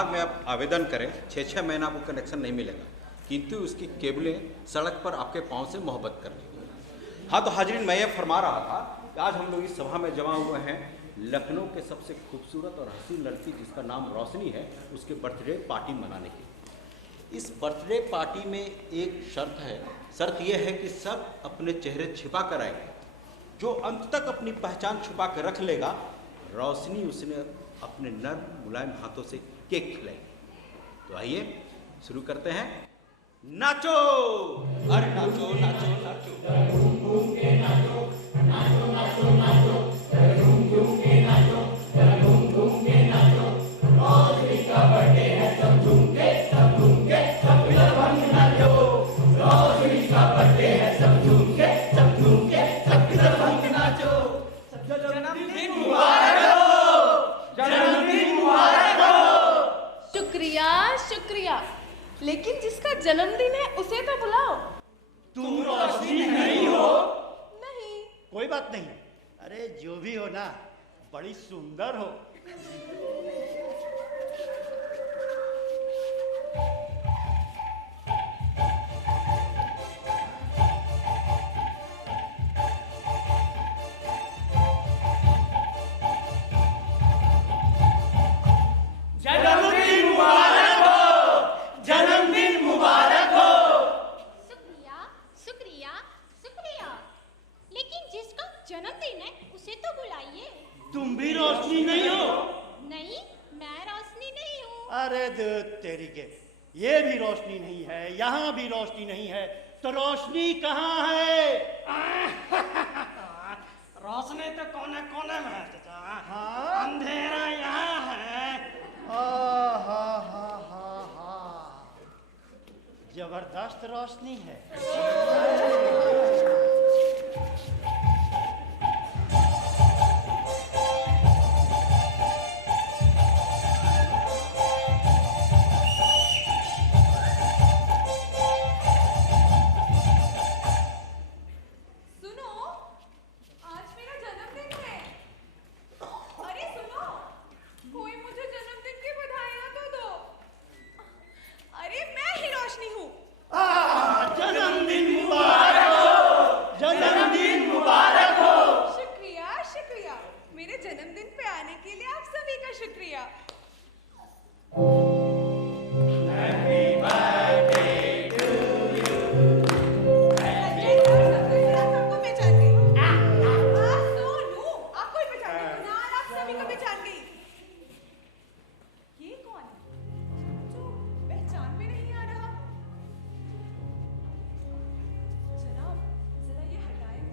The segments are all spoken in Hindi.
विभाग में आप आवेदन करें, 6-6 महीना आपको कनेक्शन नहीं मिलेगा, किंतु उसकी केबलें सड़क पर आपके पाँव से मोहब्बत कर लेंगी। हाँ, तो हाजरीन, मैं ये फरमा रहा था कि आज हम लोग इस सभा में जमा हुए हैं लखनऊ के सबसे खूबसूरत और हसीन लड़की जिसका नाम रोशनी है, उसके बर्थडे पार्टी मनाने की। इस बर्थडे पार्टी में एक शर्त है। शर्त यह है कि सब अपने चेहरे छिपा कर आएंगे। जो अंत तक अपनी पहचान छुपा कर रख लेगा, रोशनी उसने अपने नर्म मुलायम हाथों से केक खिलाएगी। तो आइए शुरू करते हैं। नाचो, अरे नाचो नाचो नाचो, घूम घूम के नाचो, नाचो नाचो नाचो, घूम घूम के नाचो, घूम घूम के नाचो। रोशनी का बर्थडे है, सब झूम के, सब भंग नाचो। रोशनी का बर्थडे है, सब झूम के, सब भंग नाचो। जन्मदिन मुबारक हो, जन्मदिन मुबारक हो। शुक्रिया शुक्रिया, लेकिन जिसका जन्मदिन है उसे तो बुलाओ। तुम रोशनी नहीं हो? नहीं। कोई बात नहीं, अरे जो भी हो ना, बड़ी सुंदर हो। जन्मदिन मुबारक हो, जन्मदिन मुबारक हो। शुक्रिया शुक्रिया शुक्रिया, लेकिन जिसका जन्मदिन है उसे तो बुलाइए। तुम भी रोशनी नहीं हो? नहीं, मैं रोशनी नहीं हूँ। अरे दूध तेरी के, ये भी रोशनी नहीं है, यहाँ भी रोशनी नहीं है, तो रोशनी कहाँ है? रोशनी तो कोने कोने में है चाचा। हाँ? अंधेरा यहाँ है। हा हा हा हा, जबरदस्त रोशनी है। सुनो, आज मेरा जन्मदिन है। अरे सुनो, कोई मुझे जन्मदिन की बधाइयाँ तो दो। अरे मैं ही रोशनी हूँ। जन्मदिन मुबारक हो, जन्मदिन मुबारक हो। शुक्रिया शुक्रिया, मेरे जन्मदिन पे आने के लिए आप सभी का शुक्रिया। सबको पहचान गई। सोनू, आपको ही पहचान गई। कुणाल, आप सभी को पहचान गई। ये कौन है जो पहचान में नहीं आ रहा? जनाब, जरा ये हटाएं।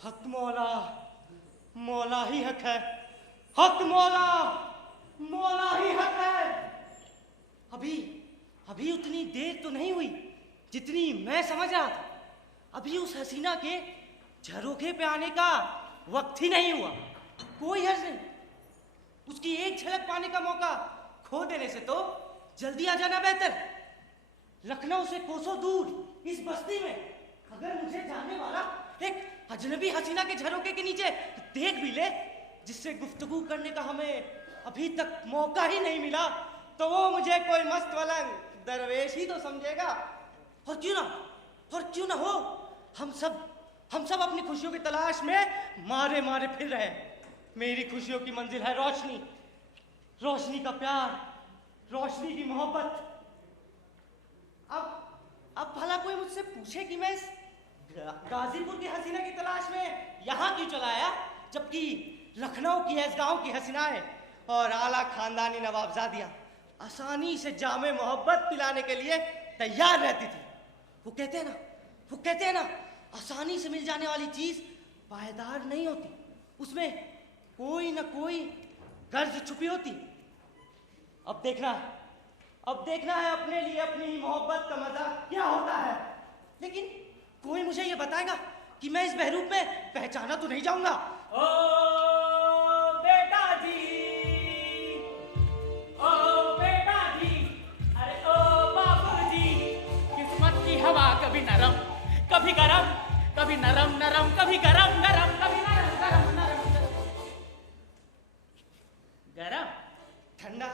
हक मौला, मौला ही हक है। हक मौला, मौला ही हक है। अभी अभी उतनी देर तो नहीं हुई जितनी मैं समझ रहा था। अभी उस हसीना के झरोखे पे आने का वक्त ही नहीं हुआ। कोई हर्ज नहीं, उसकी एक झलक पाने का मौका खो देने से तो जल्दी आ जाना बेहतर। लखनऊ से कोसों दूर इस बस्ती में अगर मुझे जाने वाला एक अजनबी हसीना के झरोखे के नीचे देख भी ले, जिससे गुफ्तगू करने का हमें अभी तक मौका ही नहीं मिला, तो वो मुझे कोई मस्त वलंग दरवेश ही तो समझेगा। और क्यों ना हो, हम सब अपनी खुशियों की तलाश में मारे मारे फिर रहे। मेरी खुशियों की मंजिल है रोशनी, रोशनी का प्यार, रोशनी की मोहब्बत। अब भला कोई मुझसे पूछे कि मैं इस गाजीपुर की हसीना की तलाश में यहाँ क्यों चला आया, जबकि लखनऊ की ऐसगांव की हसीनाएं और आला खानदानी नवाबजादियां आसानी से जामे मोहब्बत पिलाने के लिए तैयार रहती थी। वो कहते हैं ना, आसानी से मिल जाने वाली चीज पायदार नहीं होती, उसमें कोई ना कोई गर्ज छुपी होती। अब देखना है अपने लिए अपनी मोहब्बत का मजा क्या होता है। लेकिन कोई मुझे ये बताएगा कि मैं इस बहरूप में पहचाना तो नहीं जाऊंगा। ओ बेटा जी, ओ बेटा जी, अरे ओ बाबू जी, किस्मत की हवा कभी नरम कभी गरम, कभी नरम नरम कभी गरम गरम, कभी नरम गरम नरम गरम, ठंडा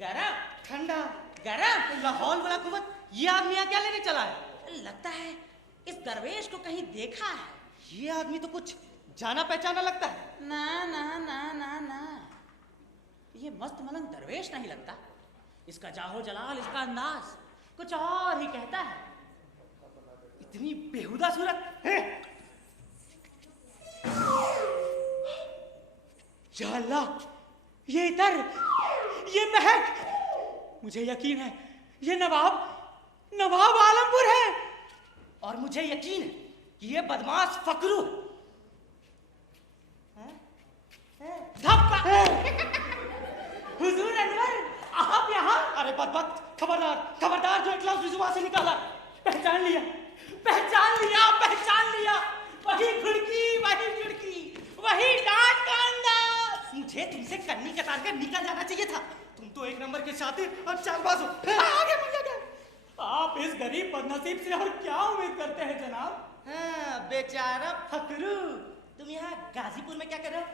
गरम ठंडा गरम। लाहौल वाला कुवत, ये आदमी यहाँ क्या लेने चला है? लगता है इस दरवेश को कहीं देखा है। ये आदमी तो कुछ जाना पहचाना लगता है। ना ना ना ना ना, ये मस्त मलंग दरवेश नहीं लगता। इसका जाहो जलाल, इसका अंदाज कुछ और ही कहता है। इतनी बेहुदा सूरत है। या अल्लाह, ये इतर, ये महक, मुझे यकीन है ये नवाब आलमपुर है। और मुझे यकीन है कि ये बदमाश फकरू हुजूर अनवर, आप यहाँ? अरे बदबख्त, खबरदार जो इखलास जुबान से निकाला। पहचान लिया। वही खिड़की, वही डांट का अंदाज। मुझे तुमसे कन्नी कतार कर निकल जाना चाहिए था। तुम तो एक नंबर के शातिर और चालबाज हो। आगे आप इस गरीब बदनसीब से और क्या उम्मीद करते हैं जनाब? हाँ, बेचारा फकरू, तुम यहाँ गाजीपुर में क्या कर रहे हो?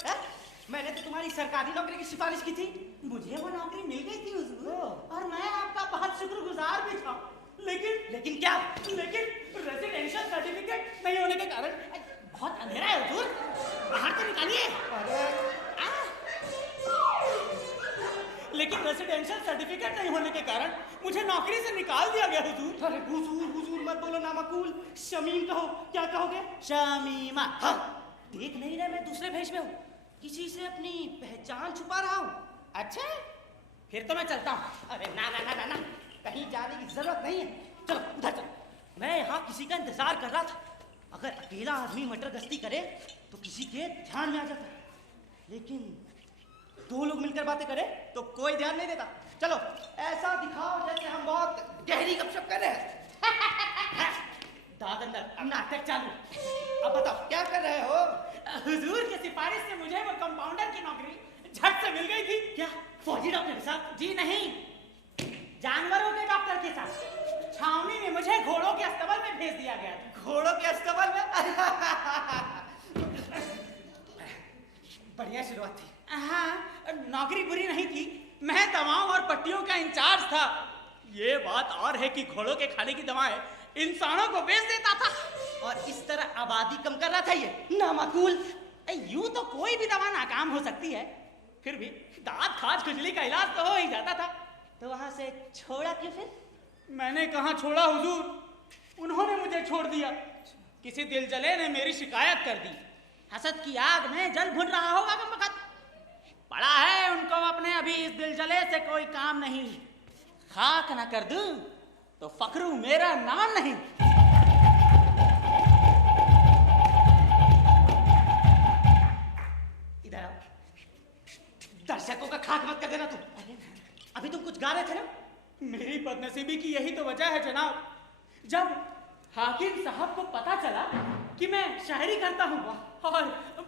मैंने तो तुम्हारी सरकारी नौकरी की सिफारिश की थी। मुझे वो नौकरी मिल गई थी हुजूर, और मैं आपका बहुत शुक्रगुजार भी था। लेकिन क्या? लेकिन रेजिडेंशियल सर्टिफिकेट नहीं होने के कारण। बहुत अंधेरा है हुजूर, बाहर तो निकालिए। लेकिन रेजिडेंशियल सर्टिफिकेट नहीं होने के कारण मुझे नौकरी से निकाल दिया गया हुजूर। अरे हुजूर मत बोलो नामकूल, शमीम कहो। क्या कहोगे? शमीमा। हाँ, देख नहीं रहे मैं दूसरे भेष में हूँ, किसी से अपनी पहचान छुपा रहा हूँ। अच्छा, फिर तो मैं चलता हूँ। अरे ना, कहीं जाने की जरूरत नहीं है। चलो उधर चलो। मैं यहाँ किसी का इंतजार कर रहा था। अगर अकेला आदमी मटर गश्ती करे तो किसी के ध्यान में आ जाता है, लेकिन दो लोग मिलकर बातें करें तो कोई ध्यान नहीं देता। चलो ऐसा दिखाओ जैसे हम बहुत गहरी गपशप कर रहे हैं। दाद अंदर, नाटक चालू। अब बताओ क्या कर रहे हो? हुजूर की सिफारिश से मुझे वो कंपाउंडर की नौकरी झट से मिल गई थी। क्या फौजी डॉक्टर के साथ? जी नहीं, जानवरों के डॉक्टर के साथ। छावनी में मुझे घोड़ों के अस्तबल में भेज दिया गया था। घोड़ों के अस्तबल में? बढ़िया शुरुआत थी। हाँ, नौकरी बुरी नहीं थी। मैं दवाओं और पट्टियों का इंचार्ज था। ये बात और है कि घोड़ों के खाने की दवाएं इंसानों को बेच देता था, और इस तरह आबादी कम कर रहा था ये नामाकूल। यूं तो कोई भी दवा नाकाम हो सकती है, फिर भी दांत खाज खुजली का इलाज तो हो ही जाता था। तो वहां से छोड़ा क्यों फिर? मैंने कहाँ छोड़ा हुजूर, उन्होंने मुझे छोड़ दिया। किसी दिलजले ने मेरी शिकायत कर दी। हसद की आग में जल भुन रहा होगा कमबख्त। पड़ा है उनको अपने अभी इस दिलजले से कोई काम नहीं। खाक ना कर दूं तो फकरू मेरा नाम नहीं। इधर आओ। दर्शकों का खाक मत कर देना तुम। अभी तुम कुछ गा रहे थे ना? मेरी बदनसीबी की यही तो वजह है जनाब। हाकिम साहब को पता चला कि मैं शायरी करता हूँ और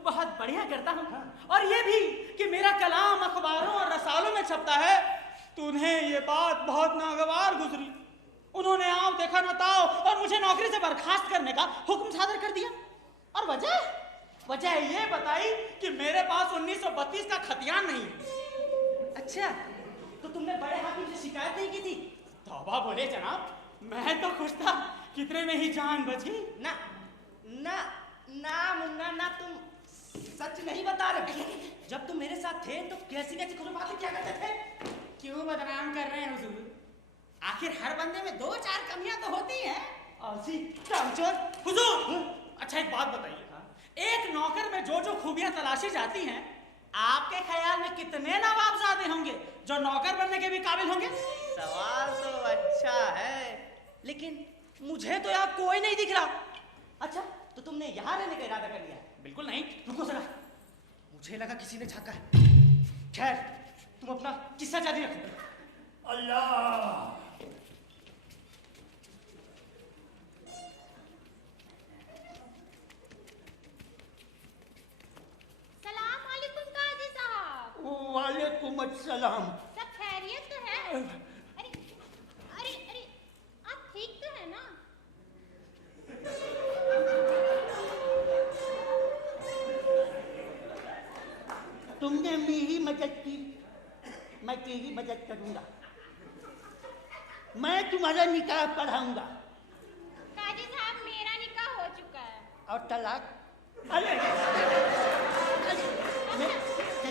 बहुत बढ़िया करता हूँ, और ये भी कि मेरा कलाम अखबारों और रसालों में छपता है, तो उन्हें ये बात बहुत नागवार गुजरी। उन्होंने आव देखा न ताव और मुझे नौकरी से बर्खास्त करने का हुक्म सादर कर दिया। और वजह ये बताई कि मेरे पास 1932 का खतियान नहीं है। अच्छा, तो तुमने बड़े हाकिम से शिकायत नहीं की थी? तौबा बोले जनाब, मैं तो खुश था, कितने में ही जान बची। ना ना ना मुन्ना ना, तुम सच नहीं बता रहे। जब तुम मेरे साथ थे तो कैसी कैसी खुराफाती क्या करते थे? क्यों बदनाम कर रहे हैं हुजूर? आखिर हर बंदे में 2-4 कमियां तो होती हैं। आसी कामचोर। हुजूर, अच्छा एक बात बताइए, एक नौकर में जो जो खूबियां तलाशी जाती हैं, आपके ख्याल में कितने नवाबजादे होंगे जो नौकर बनने के भी काबिल होंगे? सवाल तो अच्छा है, लेकिन मुझे तो यहाँ कोई नहीं दिख रहा। अच्छा, तो तुमने यहाँ रहने का इरादा कर लिया? बिल्कुल नहीं। रुको जरा, मुझे लगा किसी ने झांका है। खैर, तुम अपना किस्सा जारी रखो। अल्लाह, सलाम वालेकुम काजी साहब। वालेकुम अस्सलाम। सब खैरियत तो है? अरे अरे अरे, आप ठीक तो है ना? तुमने मेरी मदद की, मैं तेरी मदद करूंगा। मैं तुम्हारा निकाह पढ़ाऊंगा। काजी साहब, मेरा निकाह हो चुका है। और तलाक? अरे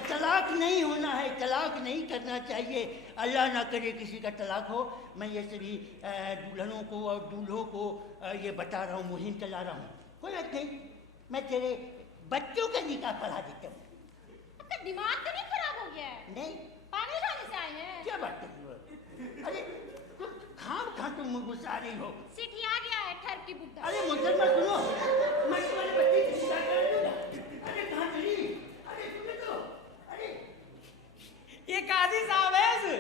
तलाक नहीं होना है, तलाक नहीं करना चाहिए। अल्लाह ना करे किसी का तलाक हो। मैं ये सभी दुल्हनों को और दूल्हों को ये बता रहा हूँ, मुहिम चला रहा हूँ। कोई बात नहीं, मैं तेरे बच्चों का निकाह पढ़ा देता हूँ। आपका दिमाग तो नहीं खराब हो गया है? नहीं, पागल खाने से आए हैं? क्या बात कर रही हो? अरे तुम खा तुम मुझ गुस्सा रही हो। सिटिया गया है ठर की बुद्धा। अरे मुसलमान सुनो, मैं तुम्हारे बच्चे की निकाह करा दूंगा। अरे कहाँ चली? अरे सुनो तो, अरे ये काजी साहब है,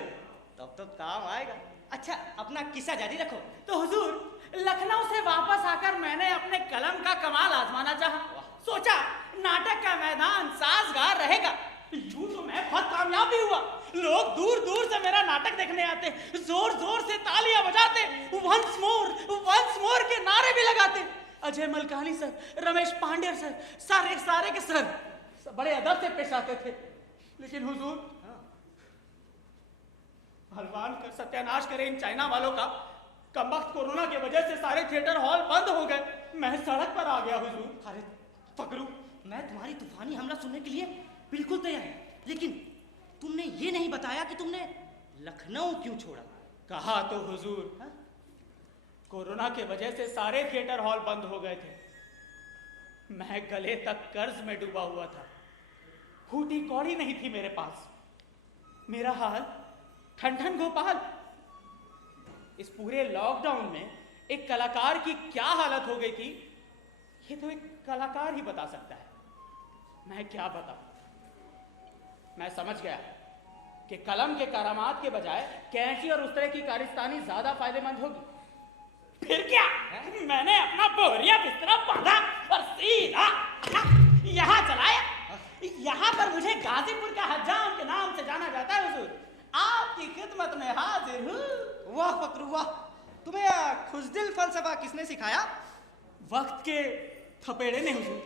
तब तो काम आएगा। अच्छा, अपना किस्सा जारी रखो। तो हुजूर, लखनऊ से वापस आकर मैंने अपने कलम का कमाल आजमाना चाहा। सोचा नाटक का मैदान साजगार रहेगा। यूं तो मैं बहुत कामयाब भी हुआ। लोग दूर दूर से मेरा नाटक देखने आते, जोर जोर से तालियां बजाते, वंस मोर के नारे भी लगाते। अजय मलकानी सर, रमेश पांडे सर, सारे के सर बड़े अदब से पेश आते थे। लेकिन हुजूर, भगवान का सत्यानाश करे इन चाइना वालों का, कमबख्त कोरोना की वजह से सारे थिएटर हॉल बंद हो गए। मैं सड़क पर आ गया हुजूर। अरे फकरू, मैं तुम्हारी तूफानी हमला सुनने के लिए बिल्कुल तैयार है, लेकिन तुमने ये नहीं बताया कि तुमने लखनऊ क्यों छोड़ा। कहा तो हुजूर, हाँ? कोरोना के वजह से सारे थिएटर हॉल बंद हो गए थे। मैं गले तक कर्ज में डूबा हुआ था, फूटी कौड़ी नहीं थी मेरे पास। मेरा हाल ठंठन गोपाल। इस पूरे लॉकडाउन में एक कलाकार की क्या हालत हो गई थी, ये तो एक कलाकार ही बता सकता है। मैं क्या बताऊं? मैं समझ गया कि कलम के करामात के बजाय कैंची और उस तरह की कारिस्तानी ज्यादा फायदेमंद होगी। फिर क्या, मैंने अपना बोरिया बिस्तरा बांधा और सीधा यहाँ चलाया। यहाँ पर मुझे गाजीपुर का हज्जाम के नाम से जाना जाता है हुजूर। आपकी खिदमत में हाजिर हूँ। वाह फकरू वाह, तुम्हें खुशदिल फलसफा किसने सिखाया? वक्त के थपेड़े ने हुजूर।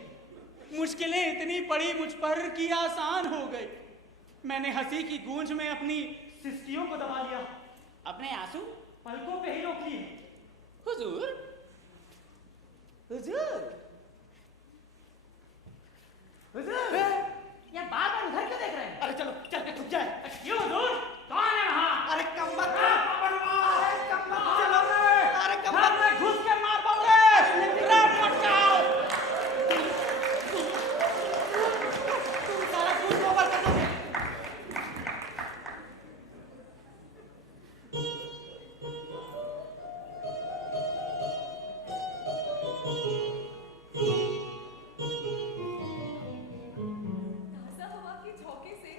मुश्किलें इतनी पड़ी मुझ पर कि आसान हो गई। मैंने हंसी की गूंज में अपनी सिस्कियों को दबा लिया, अपने आंसू पलकों पे ही रोक लिए। हुजूर, हुजूर, हुजूर, ये बार बार उधर क्यों देख रहे हैं? अरे चलो चल के छुप जाए। क्यों हुजूर, कौन है वहाँ? अरे कम्बख्त, चलो रे, अरे घर कम्बख्त, में घुस के मार पड़ रहे, रात मत जाओ। तुम सारा झूठ गोबर कर दोगे। ताजा हवा के झोंके से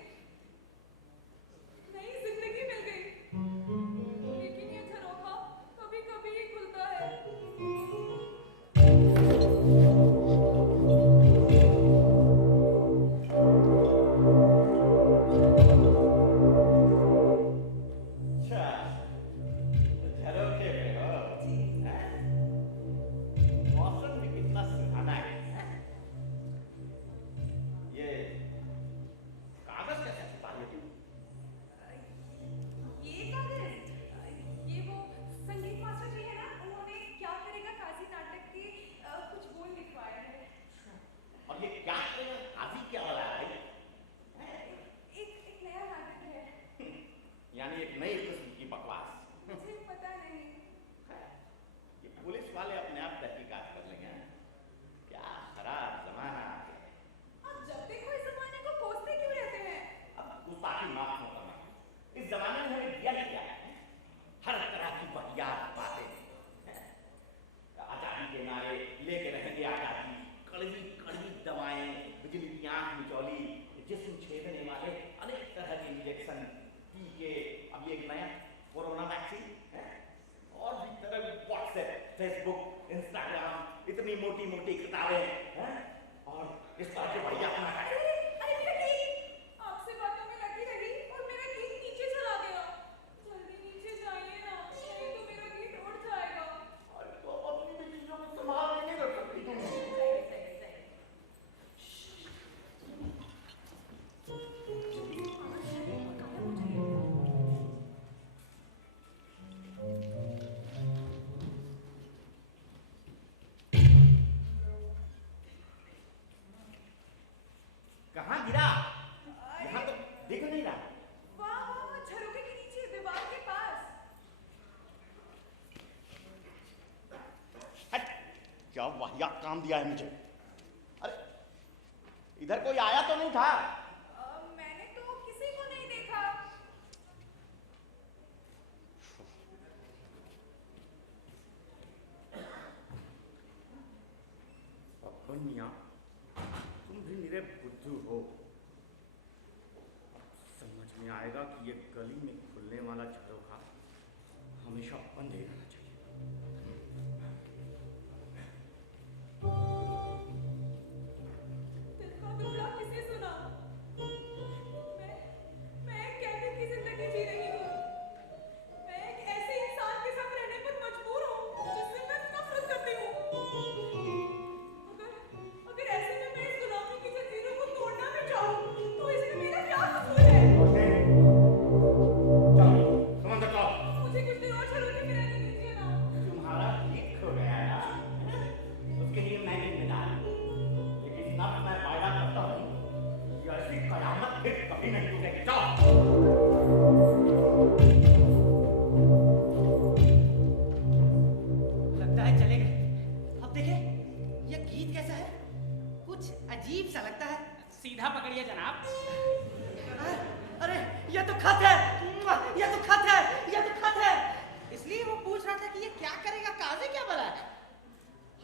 जिस्म छेदने वाले अनेक तरह के इंजेक्शन, टीके, अब ये एक नया कोरोना वैक्सीन है, और भी तरह व्हाट्सएप, फेसबुक, इंस्टाग्राम, इतनी मोटी मोटी किताबें हैं, और इस तरह के बढ़िया अपना अरे मेरा गीत आपसे बातों में लगी रही और मेरा गीत नीचे चला गया। जल्दी नीचे जाइए ना, नहीं तो मेरा गीत उड़ जाएगा। तो अपनी भी चीजों को संभाल नहीं कर सकती तुम। कहाँ गिरा? यहाँ तो दिख नहीं रहा। वहाँ झरोखे के नीचे दीवार के पास। हट! क्या वाहियात काम दिया है मुझे। अरे इधर कोई आया तो नहीं था? मैंने तो किसी को नहीं देखा। अपन मियाँ, तुम भी मेरे बुद्धू हो। समझ में आएगा कि ये गली में खुलने वाला झरोखा हमेशा बंद ही रहना चाहिए। दिल का टुकड़ा किसे सुना? मैं एक कैदी की जिंदगी जी रही हूँ। मैं एक ऐसे इंसान के साथ रहने पर मजबूर हूँ जिससे मैं नफरत करती हूँ। अगर ऐसे में मैं इस गुलामी की जंजीरों को तोड़ना भी चाहूँ तो इसमें मेरा क्या कसूर है? चलो, come on the top। मुझे कुछ देर और झरोखे में रहने दीजिए ना। तुम्हारा ठीक हो गया है ना? उसके लिए मैं जिम्मेदार हूँ। लेकिन अब मैं वायदा करता हूँ कि ऐसी कयामत फिर कभी नहीं टूटेगी। जाओ। लगता है चले गए। अब देखे ये गीत कैसा है, कुछ अजीब सा लगता है। सीधा पकड़िए जनाब। अरे ये तो खत है, ये तो खत है, ये तो खत है। इसलिए वो पूछ रहा था कि ये क्या करेगा, काजे क्या भला है।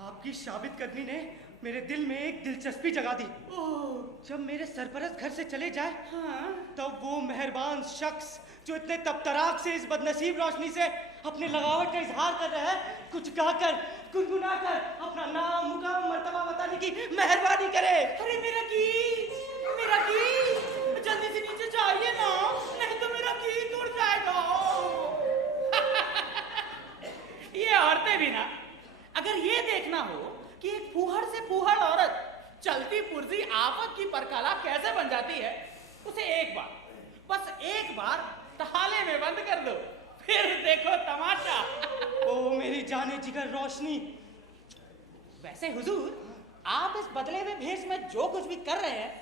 आपकी साबित करनी ने मेरे दिल में एक दिलचस्पी जगा दी। जब मेरे सरपरस्त घर से चले जाए, तब वो मेहरबान शख्स जो इतने तबतराक से इस बदनसीब रोशनी से अपने लगावट का इजहार कर रहा है, कुछ गाकर गुनगुनाकर अपना नाम, मुकाम, मर्तबा बताने की मेहरबानी करे। अरे मेरा गीत, जल्दी से नीचे जाइए ना, नहीं तो मेरा गीत उड़ जाएगा। ये औरतें भी ना, अगर ये देखना हो कि एक फूहड़ से फूहड़ औरत चलती पुर्जी आफत की परकाला कैसे बन जाती है, उसे एक बार, बस एक बार ताले में बंद कर दो, फिर देखो तमाशा। ओ मेरी जाने जिगर रोशनी। वैसे हुजूर, आप इस बदले में भेष में जो कुछ भी कर रहे हैं,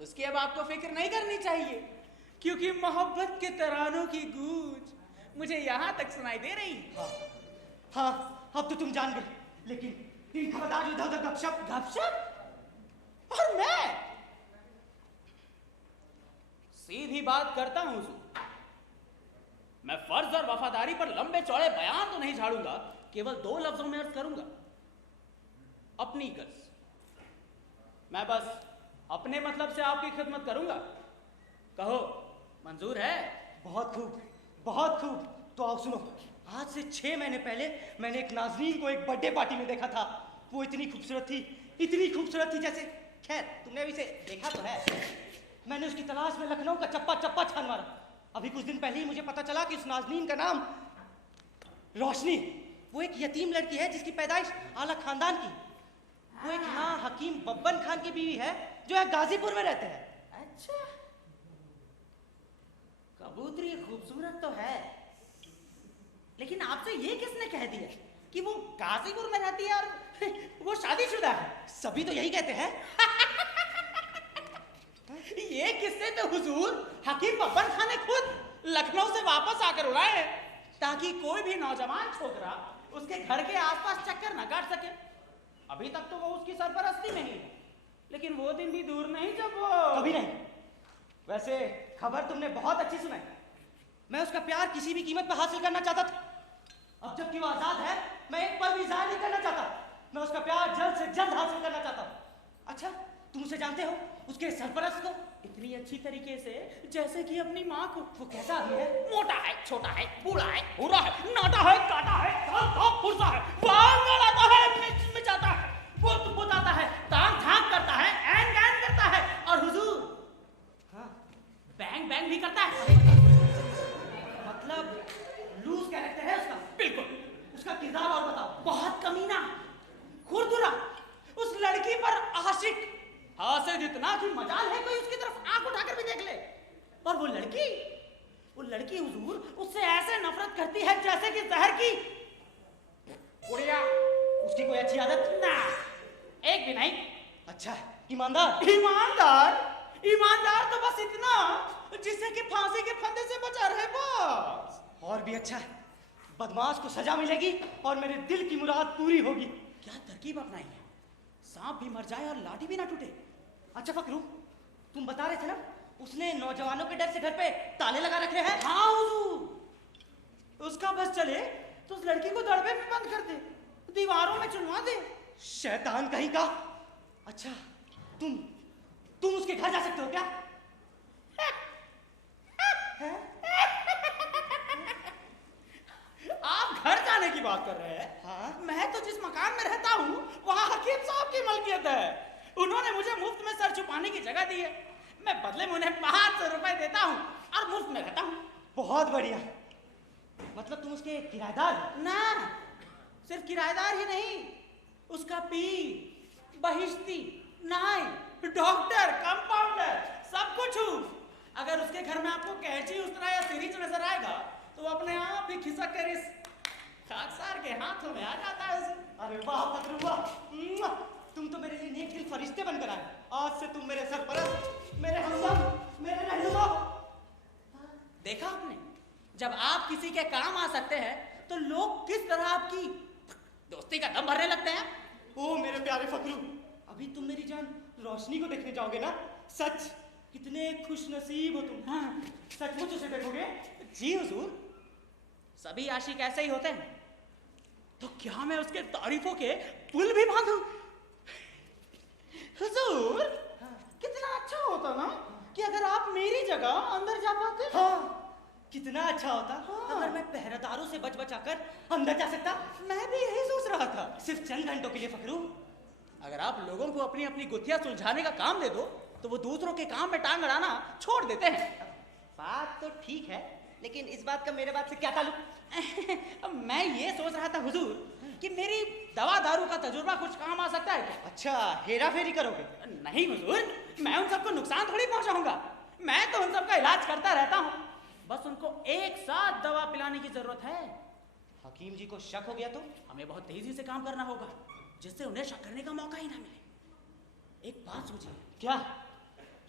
उसकी अब आपको फिक्र नहीं करनी चाहिए, क्योंकि मोहब्बत के तरानों की गूंज मुझे यहाँ तक सुनाई दे रही। हाँ अब तो तुम जान गए, लेकिन तीन खबरदार इधर उधर गपशप। और मैं सीधी बात करता हूं हुजूर, मैं फर्ज और वफादारी पर लंबे चौड़े बयान तो नहीं झाड़ूंगा, केवल 2 लफ्जों में अर्ज करूंगा, अपनी गर्ज। मैं बस अपने मतलब से आपकी खिदमत करूंगा। कहो, मंजूर है? बहुत खूब, बहुत खूब। तो आओ सुनो, आज से 6 महीने पहले मैंने एक नाज़रीन को एक बर्थडे पार्टी में देखा था। वो इतनी खूबसूरत थी जैसे, खैर तुमने भी इसे देखा तो है। मैंने उसकी तलाश में लखनऊ का चप्पा चप्पा छान मारा। अभी कुछ दिन पहले ही मुझे पता चला कि उस नाज़रीन का नाम रोशनी। वो एक यतीम लड़की है जिसकी पैदाइश आला खानदान की। वो एक यहाँ हकीम बब्बन खान की बीवी है जो है गाजीपुर में रहते हैं। अच्छा, कबूतरी खूबसूरत तो है, लेकिन आपसे ये किसने कह दिया कि वो गाजीपुर में रहती है और वो शादीशुदा है? सभी तो यही कहते हैं। ये किस्से तो हुजूर हकीम बब्बन खान ने खुद लखनऊ से वापस आकर उड़ाए हैं, ताकि कोई भी नौजवान छोकरा उसके घर के आसपास चक्कर न काट सके। अभी तक तो वो उसकी सरपरस्ती में ही है, लेकिन वो दिन भी दूर नहीं जब वो कभी नहीं। वैसे खबर तुमने बहुत अच्छी सुनाई। मैं उसका प्यार किसी भी कीमत पर हासिल करना चाहता था। अब जबकि वो आजाद है, मैं एक पल भी जाया नहीं करना चाहता। मैं उसका प्यार जल्द से जल्द हासिल करना चाहता हूँ। अच्छा तुम उसे जानते हो, उसके सरपरस्त को? इतनी अच्छी तरीके से जैसे कि अपनी माँ को। वो कैसा आदमी है? मोटा है, छोटा है, बूढ़ा है, भूरा है, नाटा है, काटा है, साफ फुर्सा है, बाल गड़ाता है, मिचाता है, बुताता है, ताक झांक करता है, एन गैन करता है, और हुजूर हाँ, बैंग बैंग भी करता है। मतलब लूज कैरेक्टर है उसका। बिल्कुल। उसका किरदार और बताओ। बहुत कमीना, खुरदुरा, उस लड़की पर आशिक, हासिद इतना कि मजाल है कोई उसकी तरफ आंख उठाकर भी देख ले। और वो लड़की हुजूर उससे ऐसे नफरत करती है जैसे कि जहर की उड़िया। उसकी कोई अच्छी आदत? ना, एक भी नहीं। अच्छा, ईमानदार? ईमानदार तो बस इतना जिससे कि फांसी के फंदे से बचा रहे बस। और भी अच्छा है, बदमाश को सजा मिलेगी और मेरे दिल की मुराद पूरी होगी। क्या तरकीब अपनाई है, सांप भी मर जाए और लाठी भी ना टूटे। अच्छा फकरू, तुम बता रहे थे ना उसने नौजवानों के डर से घर पे ताले लगा रखे हैं? हाँ हुजूर, उसका बस चले तो उस लड़की को दड़बे में बंद कर दे, दीवारों में चुनवा दे। शैतान कहीं का। अच्छा, तुम उसके घर जा सकते हो क्या? आप घर जाने की बात कर रहे हैं? हाँ। मैं तो जिस मकान में रहता हूँ वहाँ हकीम साहब की मलकियत है। उन्होंने मुझे मुफ्त में सर छुपाने की जगह दी है। मैं बदले में उन्हें 500 रुपए देता हूँ और मुफ्त में रहता हूँ। बहुत बढ़िया। मतलब तुम उसके किराएदार हो? ना, सिर्फ किराएदार ही नहीं, उसका पीर, बहिश्ती, नाई, डॉक्टर, कंपाउंडर, सब कुछ हूँ। अगर उसके घर में आपको कैंची, उस्तरा या सिरिंज नजर आएगा तो अपने आप ही खिसक कर इस खाकसार के हाथों में आ जाता है उसे। अरे वाह फकरू वाह, तुम तो मेरे लिए नेक दिल फरिश्ते बनकर आए। आज से तुम मेरे सरपरस्त, मेरे हमदम, मेरे रहनुमा। देखा आपने, जब आप किसी के काम आ सकते हैं तो लोग किस तरह आपकी दोस्ती का दम भरने लगते हैं। ओ मेरे प्यारे फकरू, अभी तुम मेरी जान रोशनी को देखने जाओगे ना? सच, कितने खुश नसीब हो तुम। हाँ। सचमुच उसे देखोगे? जी हुजूर, सभी आशिक ऐसे ही होते हैं। तो क्या मैं उसके तारीफों के पुल भी बांधूं? हुजूर, कितना अच्छा होता ना कि अगर आप मेरी जगह अंदर जा पाते। हाँ, कितना अच्छा होता। हाँ। अगर मैं पहरेदारों से बच बचाकर अंदर जा सकता। मैं भी यही सोच रहा था। सिर्फ चंद घंटों के लिए फकरू। अगर आप लोगों को अपनी अपनी गुत्थियां सुलझाने का काम दे दो तो वो दूसरों के काम में टांग अड़ाना छोड़ देते हैं। बात तो ठीक है, लेकिन इस बात का मेरे बात से क्या ताल्लुक? मैं ये सोच रहा था हुजूर कि मेरी दवा दारू का तजुर्बा कुछ काम आ सकता है क्या? अच्छा, हेरा फेरी करोगे? नहीं हुजूर, मैं उन सबको नुकसान थोड़ी पहुंचाऊंगा। मैं तो उन सबका इलाज करता रहता हूँ, बस उनको एक साथ दवा पिलाने की जरूरत है। हकीम जी को शक हो गया तो? हमें बहुत तेजी से काम करना होगा जिससे उन्हें शक करने का मौका ही ना मिले। एक बात सोचिए, क्या?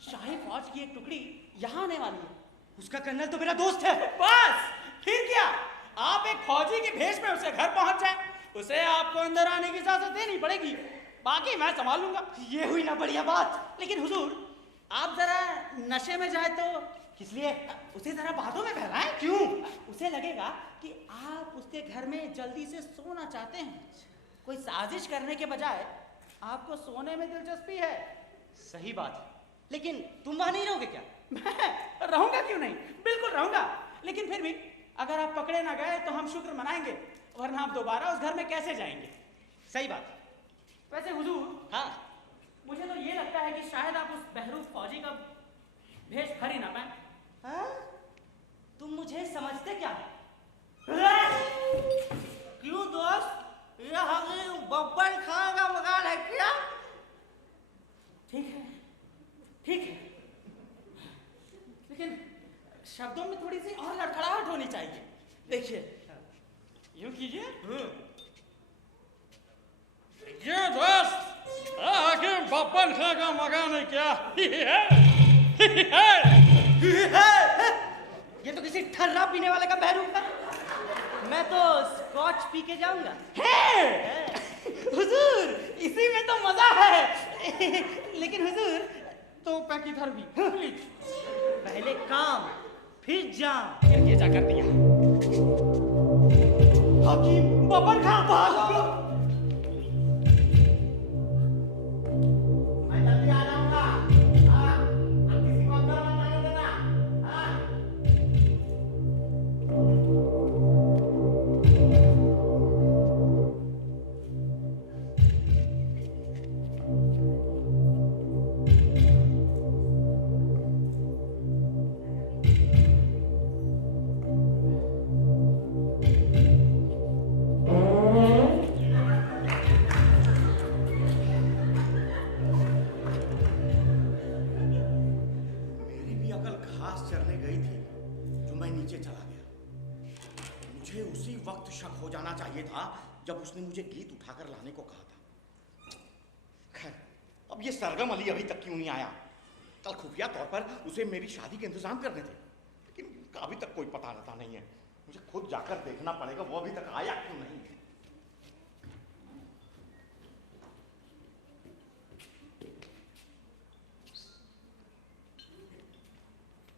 शाही फौज की एक टुकड़ी यहाँ आने वाली है। उसका कर्नल तो मेरा दोस्त है। बस, फिर क्या, आप एक फौजी के भेष में उसके घर पहुंच जाए, उसे आपको अंदर आने की इजाजत देनी पड़ेगी, बाकी मैं संभाल लूंगा। ये हुई ना बढ़िया बात। लेकिन हुजूर, आप जरा नशे में जाए तो किस लिए? उसे जरा बातों में बहलाएं। क्यों? उसे लगेगा कि आप उसके घर में जल्दी से सोना चाहते हैं। कोई साजिश करने के बजाय आपको सोने में दिलचस्पी है। सही बात है, लेकिन तुम वहां नहीं रहोगे क्या? मैं रहूंगा क्यों नहीं, बिल्कुल रहूंगा। लेकिन फिर भी अगर आप पकड़े ना गए तो हम शुक्र मनाएंगे, वरना आप दोबारा उस घर में कैसे जाएंगे? सही बात। वैसे हुजूर, हाँ, मुझे तो ये लगता है कि शायद आप उस बहरूफ फौजी का भेष भर ही ना पाए। हाँ? तुम मुझे समझते क्या? क्यों दोस्त, ये हकीम बब्बर खान का मकान है क्या? ठीक है, ठीक है, लेकिन शब्दों में थोड़ी सी और लड़खड़ाहट होनी चाहिए। देखिए, यूं कीजिए। ये दोस्त हकीम बब्बर खां का मकान है क्या? ये तो किसी ठर्रा पीने वाले का बहरूफ है। मैं तो स्कॉच पी के जाऊंगा। हुजूर, इसी में तो मजा है। लेकिन हुजूर, तो पैक इधर भी प्लीज। पहले काम फिर जाम। फिर ये जा कर दिया। हकीम बब्बर खां भाग। मैं जल्दी आ रहा हूँ। वक्त शक हो जाना चाहिए था जब उसने मुझे गीत उठाकर लाने को कहा था। खैर, अब ये सरगम अली अभी तक क्यों नहीं आया? कल खुफिया तौर पर उसे मेरी शादी के इंतजाम करने थे, लेकिन अभी तक कोई पता रहता नहीं है। मुझे खुद जाकर देखना पड़ेगा वो अभी तक आया क्यों नहीं है।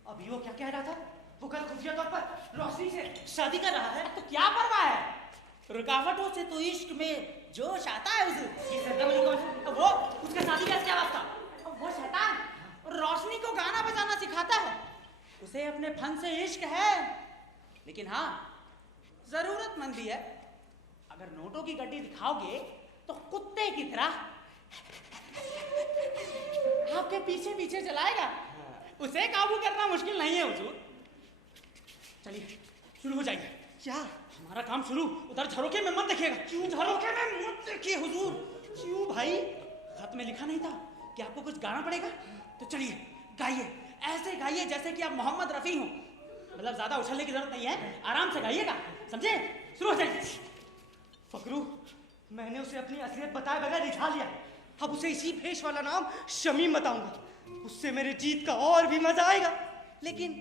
अभी वो क्या कह रहा था? वो कल खुफिया तौर पर रोशनी से शादी कर रहा है। तो क्या परवाह है? रुकावटों से तो इश्क में जोश आता है उसे। ये सरगम अली कौन है? वो उसका शादी का क्या वास्ता? वो शैतान रोशनी को गाना बजाना सिखाता है। उसे अपने फन से इश्क है, लेकिन हाँ जरूरतमंदी है। अगर नोटों की गड्डी दिखाओगे तो कुत्ते की तरह आपके पीछे पीछे चलाएगा। उसे काबू करना मुश्किल नहीं है हुजूर। चलिए शुरू हो जाइए। क्या? हमारा काम शुरू। उधर झरोखे में मत देखिएगा। क्यों झरोखे में मत देखिए हुजूर? क्यों भाई? खत में लिखा नहीं था कि आपको कुछ गाना पड़ेगा? तो चलिए गाइए, ऐसे गाइए जैसे कि आप मोहम्मद रफी हो। मतलब ज्यादा उछलने की जरूरत नहीं है, आराम से गाइएगा, समझे? शुरू हो जाइए। फकरू, मैंने उसे अपनी असलियत बताए बगैर रिझा लिया। अब उसे इसी भेष वाला नाम शमीम बताऊंगा। उससे मेरे जीत का और भी मजा आएगा। लेकिन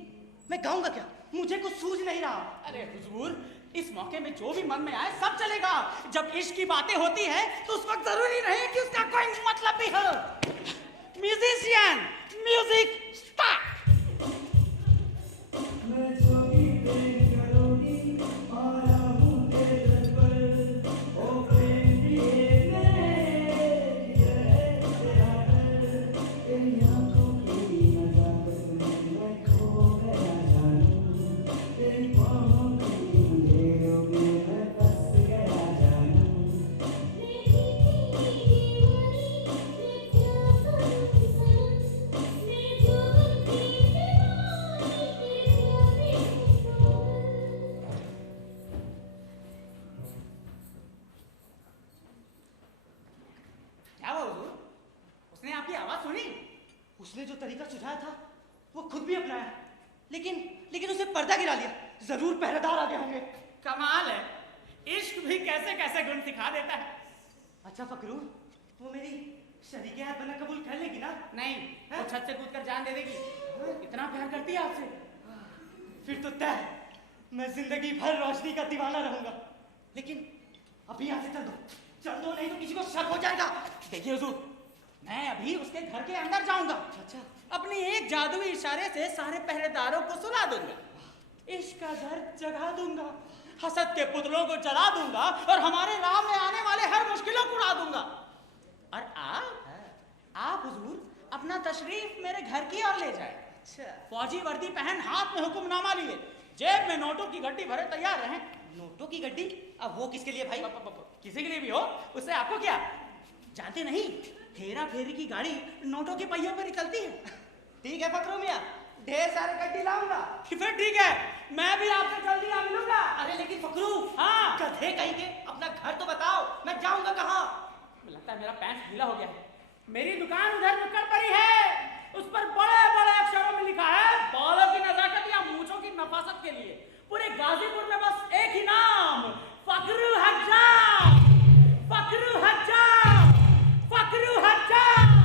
मैं गाऊंगा क्या? मुझे कुछ सूझ नहीं रहा। अरे हुजूर, इस मौके में जो भी मन में आए सब चलेगा। जब इश्क की बातें होती है तो उस वक्त जरूरी नहीं कि उसका कोई मतलब भी हो। Musician, music start. उसने जो तरीका सुझाया था वो खुद भी अपनाया, लेकिन उसे पर्दा गिरा लिया। जरूर पहरेदार आगे होंगे। कमाल है, इश्क भी कैसे कैसे गुण सिखा देता है। अच्छा फकरू, वो मेरी शरीके हाथ बनना कबूल कर लेगी ना? नहीं, वो छत से कूदकर जान दे देगी। इतना प्यार करती है आपसे। फिर तो तय, मैं जिंदगी भर रोशनी का दीवाना रहूंगा। लेकिन अभी यहाँ से चल दो नहीं तो किसी को शक हो जाएगा। देखिए हुजूर, मैं अभी उसके घर के अंदर जाऊंगा। अच्छा, अपनी एक जादुई इशारे से सारे पहरेदारों को सुला दूंगा, इश्क का घर जगा दूंगा, हसद के पुतलों को जला दूंगा और हमारे राह में आने वाले हर मुश्किलों को उड़ा दूंगा। और आप हुजूर अपना तशरीफ मेरे घर की ओर ले जाए। अच्छा, फौजी वर्दी पहन, हाथ में हुक्मनामा लिए, जेब में नोटों की गड्डी भरे तैयार रहें। नोटों की गड्डी? अब वो किसके लिए भाई? किसी के लिए भी हो, उससे आपको क्या? जानते नहीं, हेरा फेरी की गाड़ी नोटों के पहियों पर निकलती है। ठीक है फकरू मियां, ढेर सारे गड्डी लाऊंगा। फिर ठीक है, मैं भी आपसे जल्दी आ मिलूंगा। अरे लेकिन फकरू, हाँ, गधे कहीं के, अपना घर तो बताओ, मैं जाऊंगा कहाँ? लगता है मेरा पैंट ढीला हो गया है। मेरी दुकान उधर नुक्कड़ पर ही है, उस पर बड़े बड़े अक्षरों में लिखा है, बालों की नजाकत या मूंछों की नफासत के लिए पूरे गाजीपुर में बस एक ही नाम, फकरू हज्जाम, फकरू हज्जाम, फकरू हज्जाम।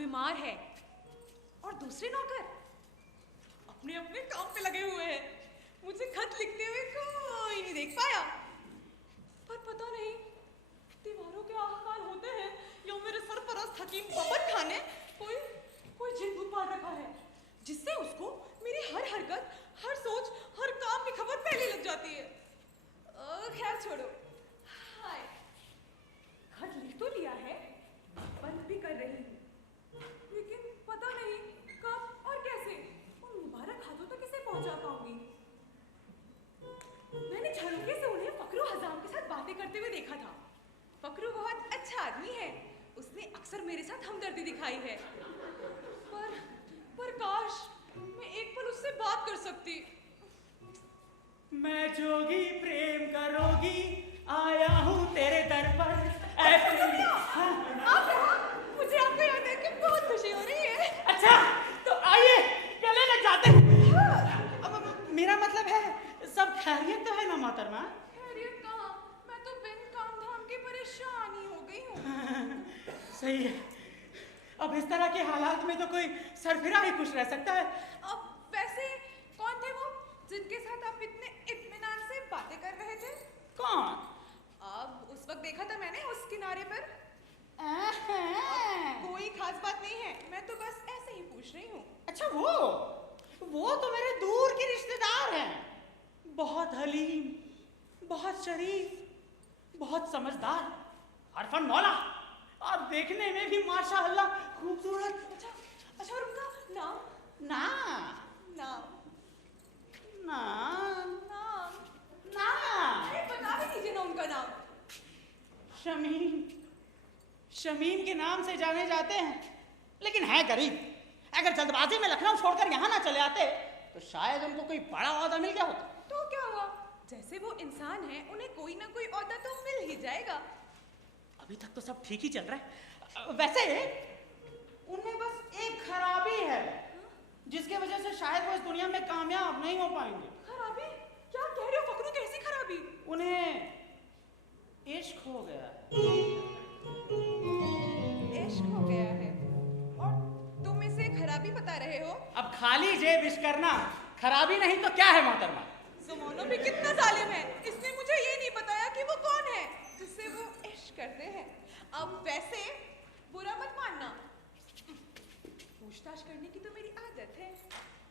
बीमार है और दूसरे नौकर अपने अपने काम पे लगे हुए हैं। मुझे खत लिखते हुए कोई नहीं देख पाया, पर पता नहीं दीवारों के आहाकाल होते हैं या मेरे सरपरस्त हकीम बबन खान ने कोई जिन भूत पाल रखा है, जिससे उसको मेरी हर हरकत, हर सोच, हर काम की खबर पहले लग जाती है। खैर छोड़ो। हाय, खत लिख तो लिया है, बंद भी कर रही हूँ, लेकिन पता नहीं कब और कैसे उन मुबारक हाथों तक इसे पहुंचा पाऊंगी। मैंने झरोखे से उन्हें फकरू हजाम के साथ बातें करते हुए देखा था। फकरू बहुत अच्छा आदमी है, उसने अक्सर मेरे साथ हमदर्दी दिखाई है। पर काश मैं एक पल उससे बात कर सकती। मैं जोगी प्रेम का रोगी आया हूँ तेरे दर पर। मुझे आपको यहाँ देख के बहुत खुशी हो रही है। अच्छा तो आइए गले लग जाते हैं। अब मेरा मतलब है सब खैरियत तो है ना मोहतरमा? खैरियत कहाँ, मैं तो बिन काम धाम के परेशान ही हो गई हूँ। सही है, अब इस तरह के हालात में तो कोई सरफिरा ही खुश रह सकता है। अब वैसे कौन थे वो जिनके साथ आप इतने इत्मीनान से बातें कर रहे थे? कौन? अब उस वक्त देखा था मैंने उस किनारे पर। कोई खास बात नहीं है, मैं तो बस ऐसे ही पूछ रही हूँ। अच्छा वो तो मेरे दूर के रिश्तेदार हैं, बहुत हलीम, बहुत शरीफ, बहुत समझदार, हरफन मौला और देखने में भी माशाअल्लाह खूबसूरत। अच्छा और उनका नाम? नाम अरे बता भी दीजिए ना उनका नाम। शमीम के नाम से जाने जाते हैं, लेकिन है गरीब। अगर जल्दबाजी में लखनऊ छोड़कर यहाँ ना चले आते तो शायद उनको कोई बड़ा ओहदा मिल गया होता। तो क्या हुआ, जैसे वो इंसान है उन्हें कोई ना कोई ओहदा तो मिल ही जाएगा। अभी तक तो सब ठीक ही चल रहा है। वैसे उनमें बस एक खराबी है जिसके वजह से शायद वो इस दुनिया में कामयाब नहीं हो पाएंगे। खराबी? क्या कह रहे हो फकरू, कैसी खराबी? उन्हें इश्क हो गया है। इश्क हो गया है और तुम इसे खराबी बता रहे हो? अब खाली जेब इश्क करना खराबी नहीं तो क्या है मोहतरमा? ज़माना भी कितना जालिम है, इसने मुझे ये नहीं बताया कि वो कौन है जिससे वो इश्क करते हैं। अब वैसे बुरा मत मानना, पूछताछ करने की तो मेरी आदत है।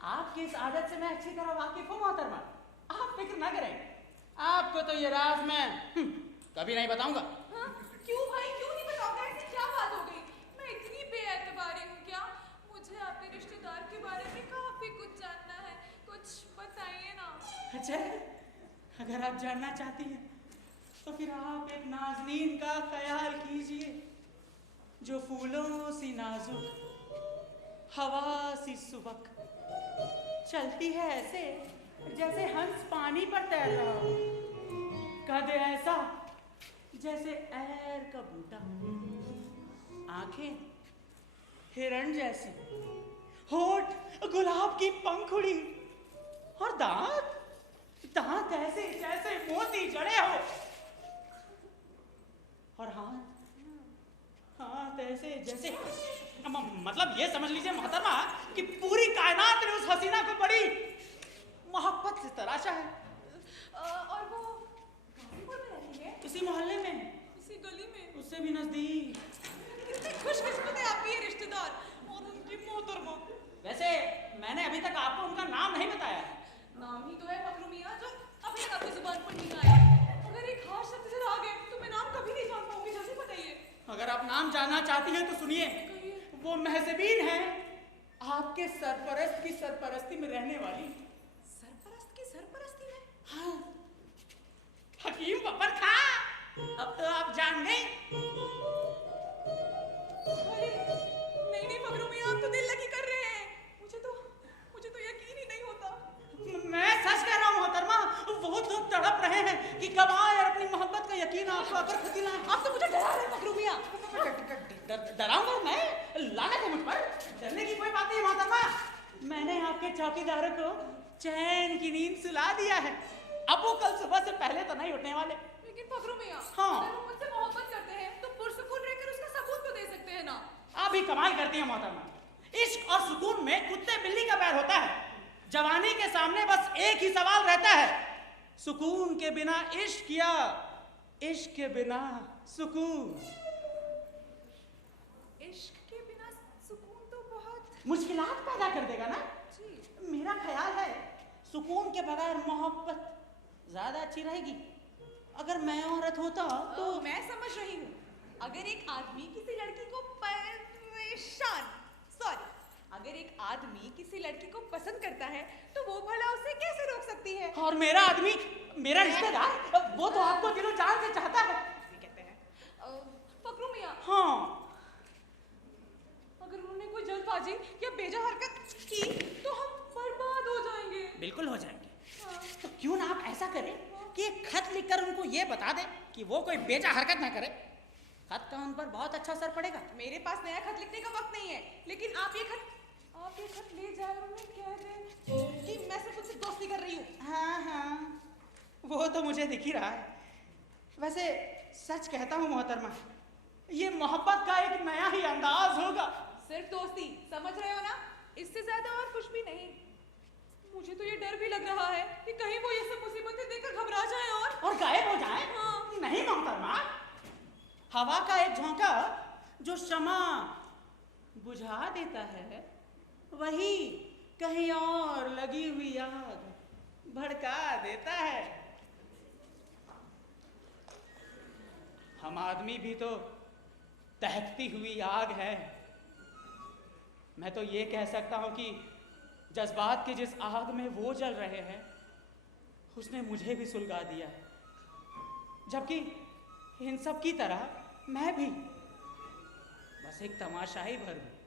आपकी इस आदत से मैं अच्छी तरह वाकिफ हूँ मोहतरमा, आप फिक्र ना करें। आपको तो ये राज मैं कभी नहीं बताऊंगा। हाँ? क्यों भाई, क्यों नहीं बताओगे? ऐसी क्या बात हो गई? मैं इतनी बेएतबारी हूँ क्या? मुझे आपके रिश्तेदार के बारे में काफी कुछ जानना है, कुछ बताइए ना। अच्छा, अगर आप जानना चाहती हैं तो फिर आप एक नाज़नीन का ख्याल कीजिए जो फूलों सी नाजुक, हवा सी सुबक, चलती है ऐसे जैसे हंस पानी पर तैर रहा हो, कद ऐसा जैसे ऐर का बूटा, आंखें हिरण जैसी, होठ गुलाब की पंखुड़ी और दांत ऐसे जैसे मोती जड़े हो, और हाथ ऐसे जैसे, मतलब ये समझ लीजिए मोहतरमा कि पूरी कायनात ने उस हसीना को बड़ी मोहब्बत से तराशा है। और वो गाजीपुर में रहती है? इसी मोहल्ले में, इसी गली में, उससे भी नजदीक। कितने खुशकिस्मत है आपके ये रिश्तेदार और उनकी मोहतरमा। वैसे मैंने अभी तक आपको उनका नाम नहीं बताया। नाम ही तो है फकरू मियां जो अभी तक आपकी जुबान पर नहीं आया। अगर एक खास शब्द से आ गए तो मैं नाम कभी नहीं जान पाऊंगी, जल्दी बताइए। अगर आप नाम जानना चाहती हैं तो सुनिए, वो महजबीन है आपके सरपरस्त की सरपरस्ती में रहने वाली। सरपरस्त की सरपरस्ती में? हाँ, हकीम बब्बर खां। अब तो आप जान गई। नहीं फकरू मियां, आप तो दिल लगी कर रहे हैं। मुझे तो यकीन ही नहीं होता। मैं सच कह रहा हूँ मोहतरमा, वो तो तड़प रहे हैं कि कब आए और अपनी मोहब्बत का यकीन आपको अगर खुद लाए। आप तो मुझे डरा रहे हैं फकरू मियां। डराऊंगा मैं? लानत है मुझ पर, डरने की कोई बात नहीं मोहतरमा। मैंने आपके चौकीदारों को चैन की नींद सुला दिया है, अब वो कल सुबह से पहले तो नहीं उठने वाले। लेकिन फकरू मियां, हाँ, अगर वो मुझसे मोहब्बत करते हैं तो पुरसुकून रहकर उसका सबूत तो दे सकते हैं ना। आप भी कमाल करती हैं मोहतरमा। इश्क और सुकून में कुत्ते बिल्ली का बैर होता है। जवानी के सामने बस एक ही सवाल रहता है, सुकून के बिना इश्क या इश्क के बिना सुकून। इश्क के बिना सुकून तो बहुत मुश्किलात पैदा कर देगा ना। जी। मेरा ख्याल है सुकून के बगैर मोहब्बत ज्यादा अच्छी रहेगी। अगर मैं औरत होता तो मैं समझ रही हूँ। अगर एक आदमी किसी लड़की को अगर एक आदमी किसी लड़की को पसंद करता है तो वो भला उसे कैसे रोक सकती है? और मेरा आदमी, मेरा रिश्तेदार, वो तो आपको दिलो जान से चाहता है। कहते हैं फकरू मियां। हाँ, जल्दबाजी या बेजा हरकत की तो हम बर्बाद हो जाएंगे। बिल्कुल हो जाएंगे। हाँ। तो क्यों ना आप ऐसा करें कि एक खत लिखकर उनको ये बता दें कि वो कोई बेजा हरकत ना करे। खत का उन पर बहुत अच्छा असर पड़ेगा। मेरे पास नया खत लिखने का वक्त नहीं है, लेकिन आप ये खत ले जाए और उन्हें कह दें कि मैं सिर्फ उनसे दोस्ती कर रही हूँ। हाँ हाँ, वो तो मुझे दिख ही रहा है। वैसे सच कहता हूँ मोहतरमा, ये मोहब्बत का एक नया ही अंदाज होगा। सिर्फ दोस्ती, समझ रहे हो ना? इससे ज्यादा और कुछ भी नहीं। मुझे तो ये डर भी लग रहा है कि कहीं वो ये सब मुसीबतें देखकर घबरा जाए और गायब हो जाए। हाँ। नहीं मोहतरमा, हवा का एक झोंका जो शमा बुझा देता है, वही कहीं और लगी हुई आग भड़का देता है। हम आदमी भी तो दहकती हुई आग है। मैं तो ये कह सकता हूं कि जज्बात की जिस आग में वो जल रहे हैं, उसने मुझे भी सुलगा दिया है। जबकि इन सब की तरह मैं भी बस एक तमाशाई भर हूं।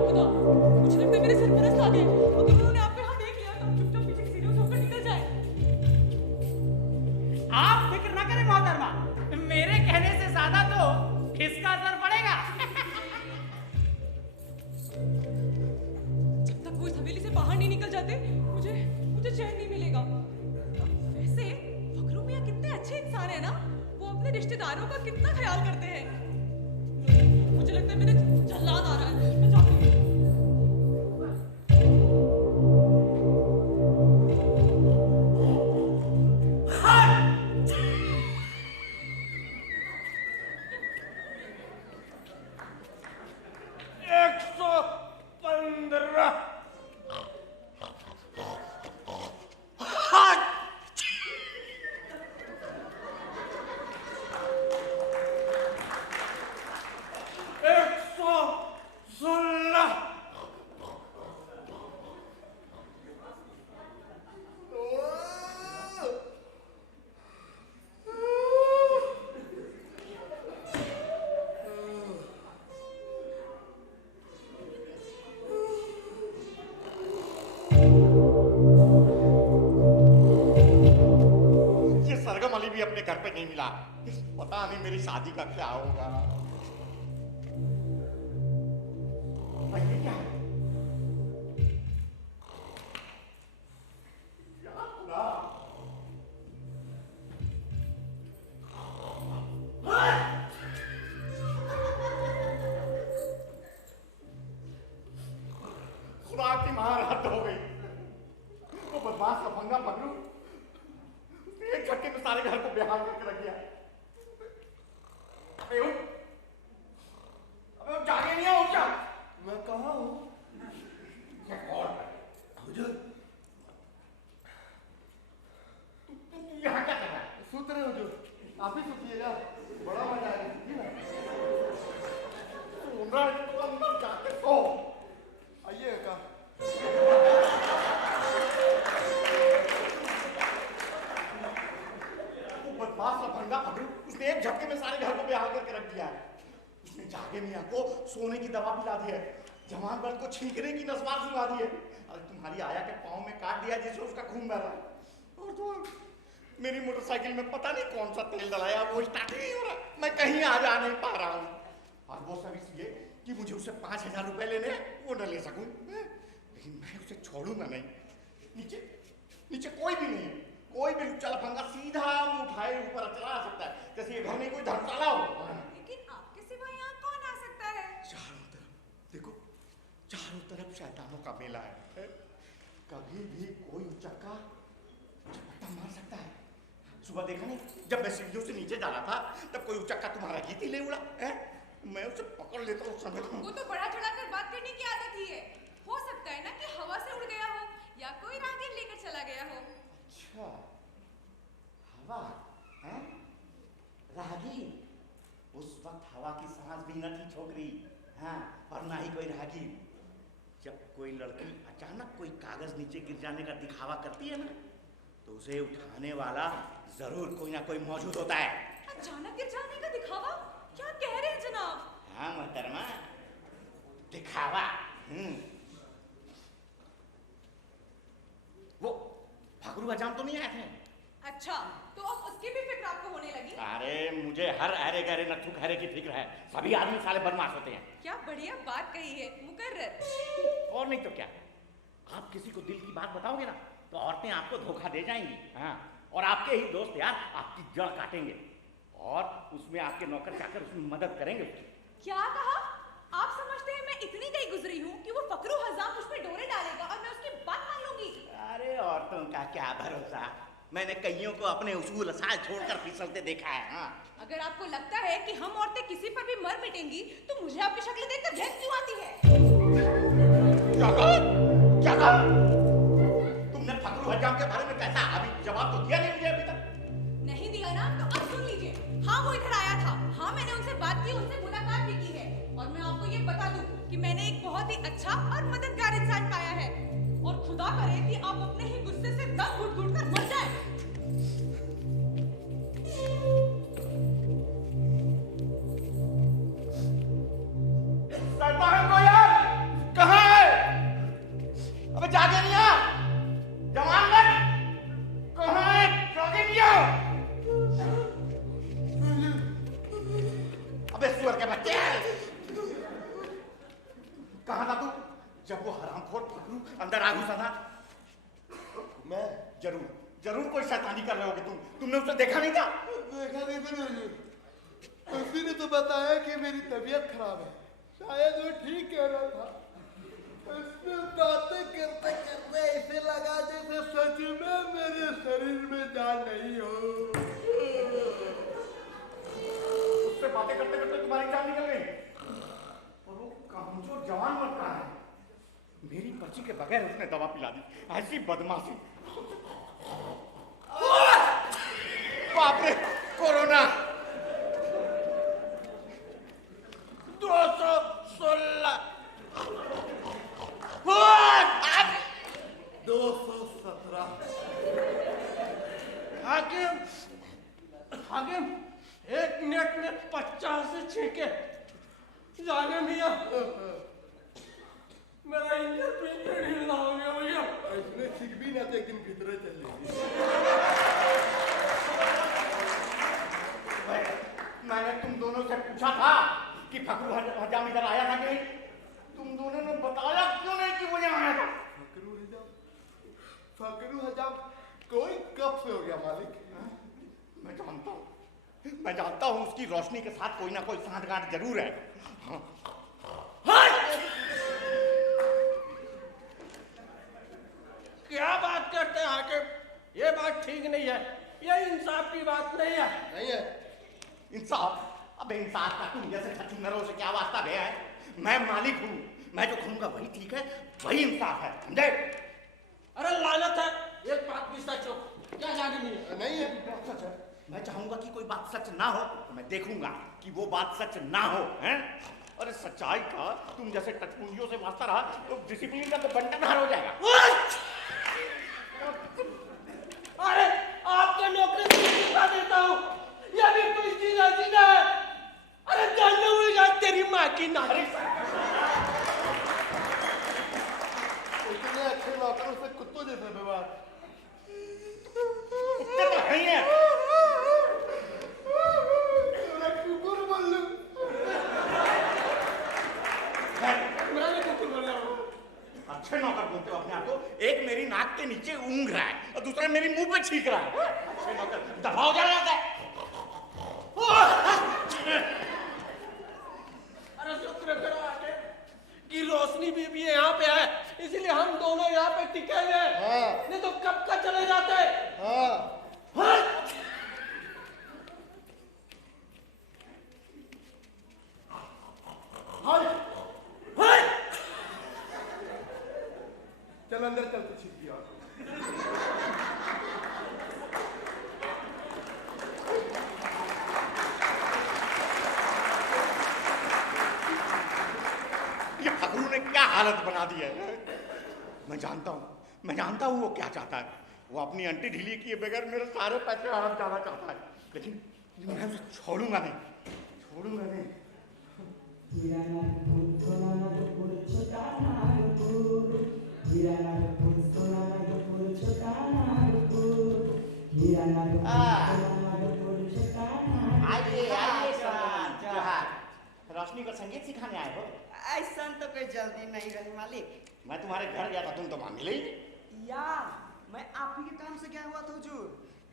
खुदा, मुझे लगता है मेरे सरपरस्त आ गए। अगर उन्होंने आपको यहाँ देख लिया तो चुपचाप पीछे की सीढ़ियों से होकर निकल जाए। आप फिक्र ना करें मोहतरमा, मेरे कहने से ज्यादा तो इसका असर पड़ेगा। जब तक वो इस हवेली से बाहर नहीं निकल जाते, मुझे चैन नहीं मिलेगा। वैसे फखरू मियां कितने अच्छे इंसान है ना, वो अपने रिश्तेदारों का कितना ख्याल करते हैं। मुझे लगता है मेरे जल्लाद आ रहा है, मैं जाती हूँ। भी अपने घर पे नहीं मिला। पता नहीं मेरी शादी का क्या होगा। ये क्या है? क्या खुला? खुदा की मार हद हो गई। वो बदमाश का पंगा पकड़ू, एक झटके में सारे घर को बेहाल करके रख दिया। अबे उठ, जागे नहीं हो क्या? मैं कहाँ हूँ? हुजूर, तू यहाँ क्या कर रहा है? सूत रहे हुजूर, आप ही सूतिएगा, बड़ा मजा आएगा। तो अंदर जाके सो। आइए का बदमाश भंगा पकड़ू, उसने एक झटके में सारे घर को बेहाल करके रख दिया है। उसने जागे मियां को सोने की दवा पिला दी है, जवान बल को छींकने की नस्वार सुना दी है, और तुम्हारी आया के पाँव में काट दिया जिससे उसका खून बह रहा है। और तो मेरी मोटरसाइकिल में पता नहीं कौन सा तेल डलाया, वो स्टार्ट नहीं हो रहा, मैं कहीं आ जा नहीं पा रहा हूँ। और वो सब इसलिए कि मुझे उसे 5000 रुपए लेने, वो न ले सकूं, लेकिन मैं उसे छोड़ूंगा नहीं। नीचे नीचे कोई भी नहीं है, कोई भी लुच्चा लफंगा सीधा मुंह उठाए ऊपर चला सकता है, जैसे ये घर में कोई धर्मशाला हो। लेकिन आपके सिवा यहाँ कौन आ सकता है? चारों तरफ देखो, चारों तरफ शैतानों का मेला है। कभी भी कोई उचक्का झपट्टा मार सकता है। सुबह देखा नहीं, जब मैं सीढ़ियों से नीचे जा रहा था, तब कोई उचक्का तुम्हारा गीत ही ले उड़ा है। मैं उसे पकड़ लेता हूँ समय। वो तो बड़ा चढ़ाकर बात करने की आदत ही है। हो सकता है ना कि हवा से उड़ गया हो या कोई राहगीर लेकर चला गया हो। अच्छा, हवा है? राहगीर? उस वक्त हवा की सांस भी न थी छोकरी, हाँ, और ना ही कोई राहगीर। जब कोई लड़की अचानक कोई कागज नीचे गिर जाने का दिखावा करती है ना, तो उसे उठाने वाला जरूर कोई ना कोई मौजूद होता है। अचानक गिर जाने का दिखावा? क्या कह रहे हैं जनाब? हाँ मोहतरमा, दिखावा। वो फकरू हजाम तो नहीं आए थे? अच्छा, तो अब उसकी भी फिक्र आपको होने लगी? अरे मुझे हर अरे गहरे नट्ठू खैरे की फिक्र है। सभी आदमी साले बदमाश होते हैं। क्या बढ़िया बात कही है मुकर्रर। और नहीं तो क्या, आप किसी को दिल की बात बताओगे ना तो औरतें आपको धोखा दे जाएंगी। हाँ, और आपके ही दोस्त यार आपकी जड़ काटेंगे और उसमें आपके नौकर चाकर उसमें मदद करेंगे। क्या कहा? आप समझते हैं मैं इतनी गई गुजरी हूँ कि वो फकरू हजाम मुझ पे डोरे डालेगा और मैं उसकी बात मान लूंगी? अरे औरतों का क्या भरोसा, मैंने कईयों को अपने उसूल असाल छोड़कर फिसलते देखा है। हाँ, अगर आपको लगता है कि हम औरतें किसी पर भी मर मिटेंगी तो मुझे आपकी शक्ल देखकर झेल क्यों आती है? क्या कहा? क्या कहा? तुमने फकरू हजाम के बारे में कैसा अभी जवाब तो दिया नहीं मुझे अभी तक। नहीं दिया ना तो अब सुन लीजिए। हाँ, वो इधर आया था। हाँ, मैंने उनसे बात की, उनसे मुलाकात भी की है और मैं आपको ये बता दूं कि मैंने एक बहुत ही अच्छा और मददगार इंसान पाया है और खुदा करे कि आप अपने ही गुस्से से दम घुट-घुट कर मर जाएं। सरदार को यार कहाँ है? अबे जागे नहीं आ? जवान मत कहाँ है? जागे नहीं आ? अबे सुअर के बच्चे कहाँ था तू जब वो हरामखोर फकरू अंदर आ घुसा था? मैं जरूर कोई शैतानी कर रहे होगे तुमने उसे देखा नहीं था? देखा नहीं था उसी ने तो बताया कि मेरी तबीयत खराब है, शायद वो ठीक कह रहा था। उसने बातें करते करते ऐसे लगा जैसे सच में मेरे शरीर में जान नहीं हो। उससे बातें करते करते तुम्हारी जान निकल गई और वो कमजोर जवान मर रहा है। मेरी पर्ची के बगैर उसने दवा पिला दी। ऐसी बदमाशी। बाप रे, कोरोना 216 217 हाकिम एक मिनट में 50 छींके जाने मियां मेरा इंजन पिंजर ढीला हो गया भैया। इसने सीख भी ना एक दिन भीतर चल मैंने तुम दोनों से पूछा था कि फकरू हजाम इधर आया था कि नहीं? तुम दोनों ने बताया क्यों नहीं कि वो यहाँ आया था? फकरू हजाम कोई कब से हो गया मालिक? मैं जानता हूँ उसकी रोशनी के साथ कोई ना कोई सांठगांठ जरूर है। क्या बात करते हैं हाकिम, ये बात ठीक नहीं है, ये इंसाफ की बात नहीं है। नहीं है इंसाफ? अबे इंसाफ का तुम जैसे छछूंदरों से क्या वास्ता भैया है? मैं मालिक हूँ, मैं जो कहूँगा वही ठीक है, वही इंसाफ है, समझे? अरे लानत है, एक बात भी सच हो, क्या जाने नहीं है सच है। मैं चाहूंगा कि कोई बात सच ना हो तो मैं देखूंगा कि वो बात सच ना हो, हैं? अरे सच्चाई का तुम जैसे टचपुंजियों से वास्ता रहा तो डिसिप्लिन का तो बंटनहार हो जाएगा। अरे आपके नौकरी से सिखा देता हूँ, ये भी कोई सीधा सीधा है। अरे जानना हुई जात तेरी माँ की नारी। इतने अच्छे नौकरों से कुत्तों जैसे व्यवहार। कुत्ते तो है ही है। कुकुर बोल लूं। मैंने कुकुर बोला हूँ। अच्छे नौकर बोलते हो अपने आप को। एक मेरी नाक के नीचे ऊँघ रहा है और दूसरा मेरी मुंह पे छींक रहा है। अच्छे नौकर दबाव जा जाता है। अरे शुक्र करो आके कि रोशनी बीबी यहाँ पे है, इसलिए हम दोनों यहाँ पे टिके हुए हैं। हाँ। नहीं तो कब का चले जाते। हाँ। चल अंदर चल तो छिप गया। ये फकरू ने क्या हालत बना दी है। मैं जानता हूँ वो क्या चाहता है। वो अपनी अंटी ढीली किए बगैर मेरे सारे पैसे हड़प जाना चाहता है, लेकिन मैं उसे छोड़ूंगा नहीं। हीरा नागपुर सोना नागपुर छोटा नागपुर हीरा नागपुर सोना नागपुर छोटा नागपुर हीरा नागपुर सोना नागपुर छोटा नागपुर। आइए आइए सर जोहार। रोशनी को संगीत सिखाने आए हो? ऐसा तो कोई जल्दी नहीं रही मालिक। मैं तुम्हारे घर गया था, तुम तो वहां मिले ही नहीं। यार मैं आप ही के काम से गया हुआ था हुजूर।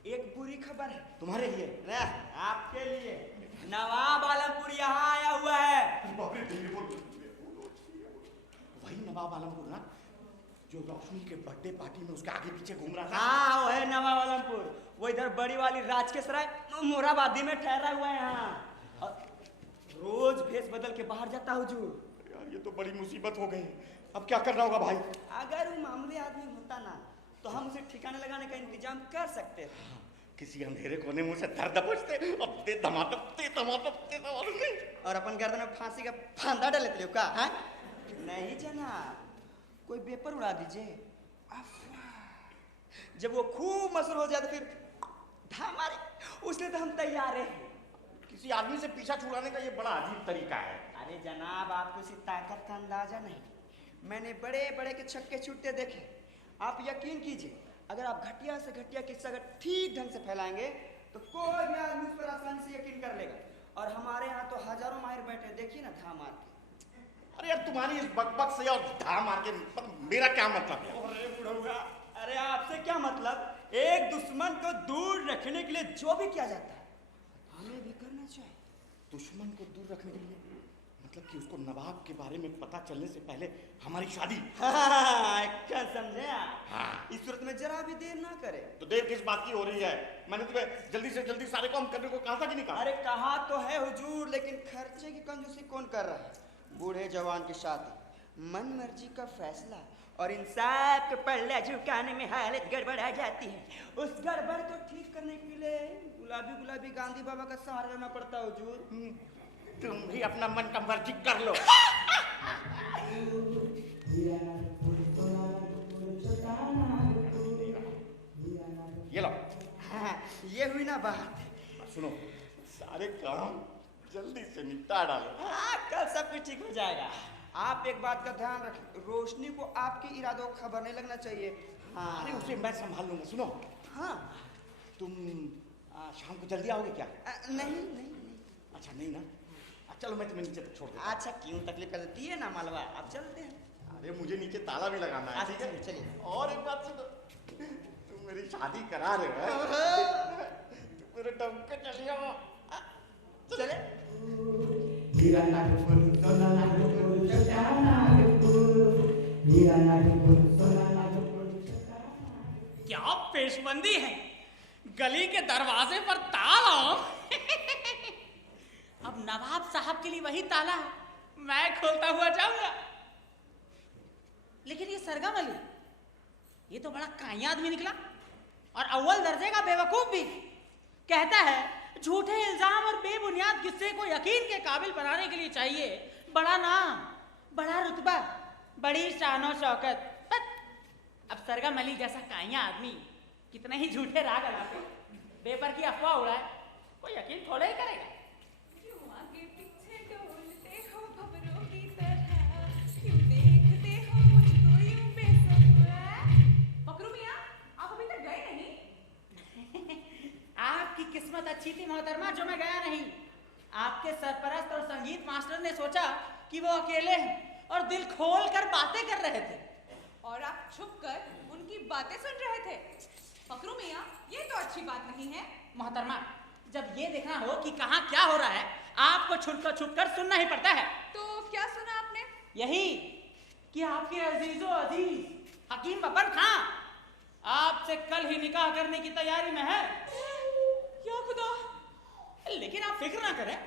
एक बुरी खबर है तुम्हारे लिए? आपके लिए। नवाब आलमपुर यहाँ आया हुआ है। वही नवाब आलमपुर ना, जो रोशनी के बर्थडे पार्टी में उसके आगे पीछे घूम रहा था। हाँ वो है नवाब आलमपुर। वो इधर बड़ी वाली राज के सराय मोराबादी में ठहरा हुआ है यहाँ। और रोज भेष बदल के बाहर जाता हुजूर। यार ये तो बड़ी मुसीबत हो गई। अब क्या करना होगा भाई? अगर वो मामूली आदमी होता ना तो हम उसे ठिकाने लगाने का इंतजाम कर सकते थे। किसी अंधेरे कोने में उसे धर दबोचते, अब ते धमाधम और अपन गर्दन में फांसी का फांदा डाल लेते हो का? हाँ? नहीं जनाब, कोई पेपर उड़ा दीजिए। जब वो खूब मशहूर हो जाए तो फिर हमारे उसने तो हम तैयार हैं। किसी आदमी से पीछा छुड़ाने का ये बड़ा अजीब तरीका है। अरे जनाब आपको इसी ताकत का अंदाजा नहीं। मैंने बड़े बड़े के छक्के छूटते देखे। आप यकीन कीजिए, अगर आप घटिया से घटिया किस्सा अगर ठीक ढंग से फैलाएंगे तो कोई भी आदमी उस पर आसानी से यकीन कर लेगा। और हमारे यहाँ तो हजारों माहिर बैठे, देखिए ना धा मार के। अरे यार तुम्हारी इस बकबक से और धा मार के मेरा क्या मतलब है? अरे बुढ़ऊआ, अरे आपसे क्या मतलब? एक दुश्मन को दूर रखने के लिए जो भी किया जाता है हमें भी करना चाहिए। दुश्मन को दूर रखने के लिए मतलब कि उसको नवाब के बारे में पता चलने से पहले हमारी शादी। क्या समझे आप? हाँ। इस सूरत में जरा भी देर ना करे। तो देर किस बात की हो रही है? मैंने तुम्हें जल्दी से जल्दी सारे काम करने को कहा था कि नहीं कहा? अरे कहा तो है हुजूर, लेकिन खर्चे की कंजूसी कौन कर रहा है? बूढ़े जवान की शादी, मन मर्जी का फैसला और इंसाफ के पल्ले झुकाने में हालत गड़बड़ा जाती है। उस गड़बड़ को ठीक करने के लिए गुलाबी गुलाबी गांधी बाबा का सहारा लेना पड़ता है हुजूर। तुम भी अपना मन का मर्जी कर लो। ये लो। हाँ, ये हुई ना बात। सुनो, सारे काम जल्दी से निपटा डालो। हाँ, कल सब कुछ ठीक हो जाएगा। आप एक बात का ध्यान रखें, रोशनी को आपके इरादों को खबर नहीं लगना चाहिए। हाँ। अरे उसे मैं संभाल लूंगा। सुनो, हाँ तुम शाम को जल्दी आओगे क्या? नहीं नहीं नहीं। अच्छा नहीं ना? चलो मैं तुम्हें नीचे तक छोड़ देता हूं। अच्छा क्यों तकलीफ कर देती है ना मालवा, आप चलते हैं। अरे मुझे नीचे ताला भी लगाना है। ठीक है चलिए। और एक बात सुनो, तुम मेरी शादी करा रहे हो? तुम मेरे दम पे चलिए। चले। हीरा नागपुर सोना नागपुर छोटा नागपुर हीरा नागपुर सोना नागपुर छोटा नागपुर। क्या पेशबंदी है? गली के दरवाजे पर ताला। अब नवाब साहब के लिए वही ताला मैं खोलता हुआ जाऊंगा। लेकिन ये सरगम अली, ये तो बड़ा काई आदमी निकला और अव्वल दर्जे का बेवकूफ भी। कहता है झूठे इल्जाम और बेबुनियाद किस्से को यकीन के काबिल बनाने के लिए चाहिए बड़ा नाम, बड़ा रुतबा, बड़ी शानो शौकत। अब सरगम अली जैसा काइया आदमी कितने ही झूठे राग लगाते, पेपर की अफवाह उड़ाए, कोई यकीन थोड़े ही करेगा। क्यों आगे पीछे डोलते हो खबरों की तरह, क्यों देखते हो मुझको यूं बेसब्र? फकरू मियां, आप अभी तक गए नहीं? आपकी किस्मत अच्छी थी मोहतरमा जो मैं गया नहीं। आपके सरपरस्त और संगीत मास्टर ने सोचा कि वो अकेले हैं और दिल खोल कर बातें कर रहे थे, और आप छुप कर उनकी बातें सुन रहे थे। फकरू मियां, ये तो अच्छी बात नहीं है। मोहतरमा जब ये देखना हो कि कहाँ क्या हो रहा है, आपको छुप कर सुनना ही पड़ता है। तो क्या सुना आपने? यही कि आपके अजीजो अजीज हकीम बब्बर खां आपसे कल ही निकाह करने की तैयारी में है। या खुदा! लेकिन आप फिक्र ना करें,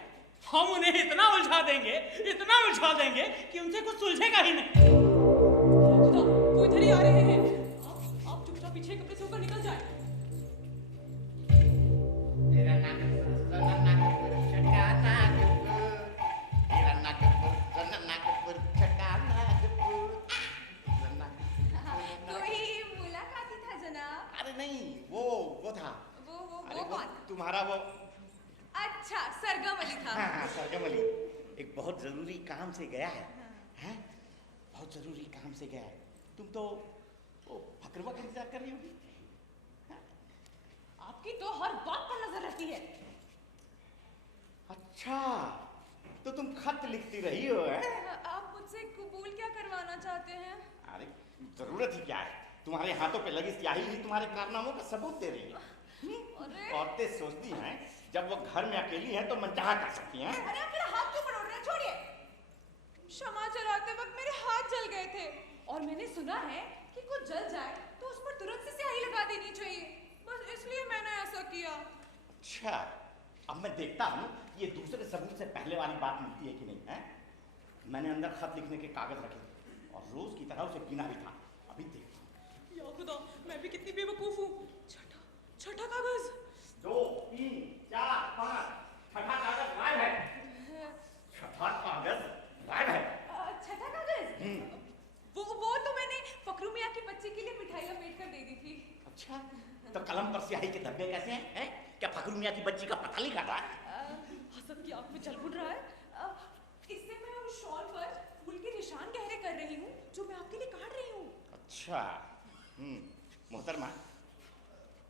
हम उन्हें इतना उलझा देंगे कि उनसे कुछ सुलझेगा ही नहीं। खुदा, वो इधर ही आ रहे हैं। आप चुपचाप पीछे कपड़े से होकर निकल जाए। कोई मुलाकाती था जनाब? अरे नहीं, वो था। वो कौन? तुम्हारा वो। अच्छा, सरगम अली था। हाँ सरगम अली। एक बहुत जरूरी काम से गया है। हैं? बहुत जरूरी काम से गया है। तुम तो वो फकरवा का इंतजार कर रही होगी। आपकी तो हर बात पर नजर रहती है। अच्छा, तो तुम खत लिखती रही हो है? आप मुझसे कबूल क्या करवाना चाहते हैं? अरे जरूरत ही क्या है, तुम्हारे हाथों पे लगी स्याही ही तुम्हारे कारनामों का सबूत दे रही है। अरे औरतें सोचती हैं जब वो घर में अकेली हैं तो मनचाहा कर सकती हैं। अरे आप मेरा हाथ क्यों पकड़ रहे हैं? छोड़िए। क्षमा चलाते वक्त मेरे हाथ जल गए थे और मैंने सुना है कि कुछ जल जाए तो उस पर तुरंत से स्याही लगा देनी चाहिए, बस इसलिए मैंने ऐसा किया। अच्छा, अब मैं देखता हूँ ये दूसरे सबूत से पहले वाली बात मिलती है कि नहीं है। मैंने अंदर खत लिखने के कागज रखे और रोज की तरह उसे गिना भी था। अभी देखता हूँ। या खुदा, मैं भी कितनी बेवकूफ हूँ। छठा कागज। 2, 3, 4, 5 छठा कागज गायब है। छठा कागज गायब है। छठा कागज? वो तो मैंने फकरू मियाँ की बच्ची के लिए मिठाई लपेट कर दे दी थी। अच्छा, तो कलम पर स्याही के धब्बे कैसे हैं? हैं? क्या फकरू मियाँ की बच्ची का पता नहीं काटा? हसद की आंख में जल उठ रहा है। इससे मैं उस शॉल पर फूल के निशान गहरे कर रही हूँ जो मैं आपके लिए काट रही हूँ। अच्छा, मोहतरमा,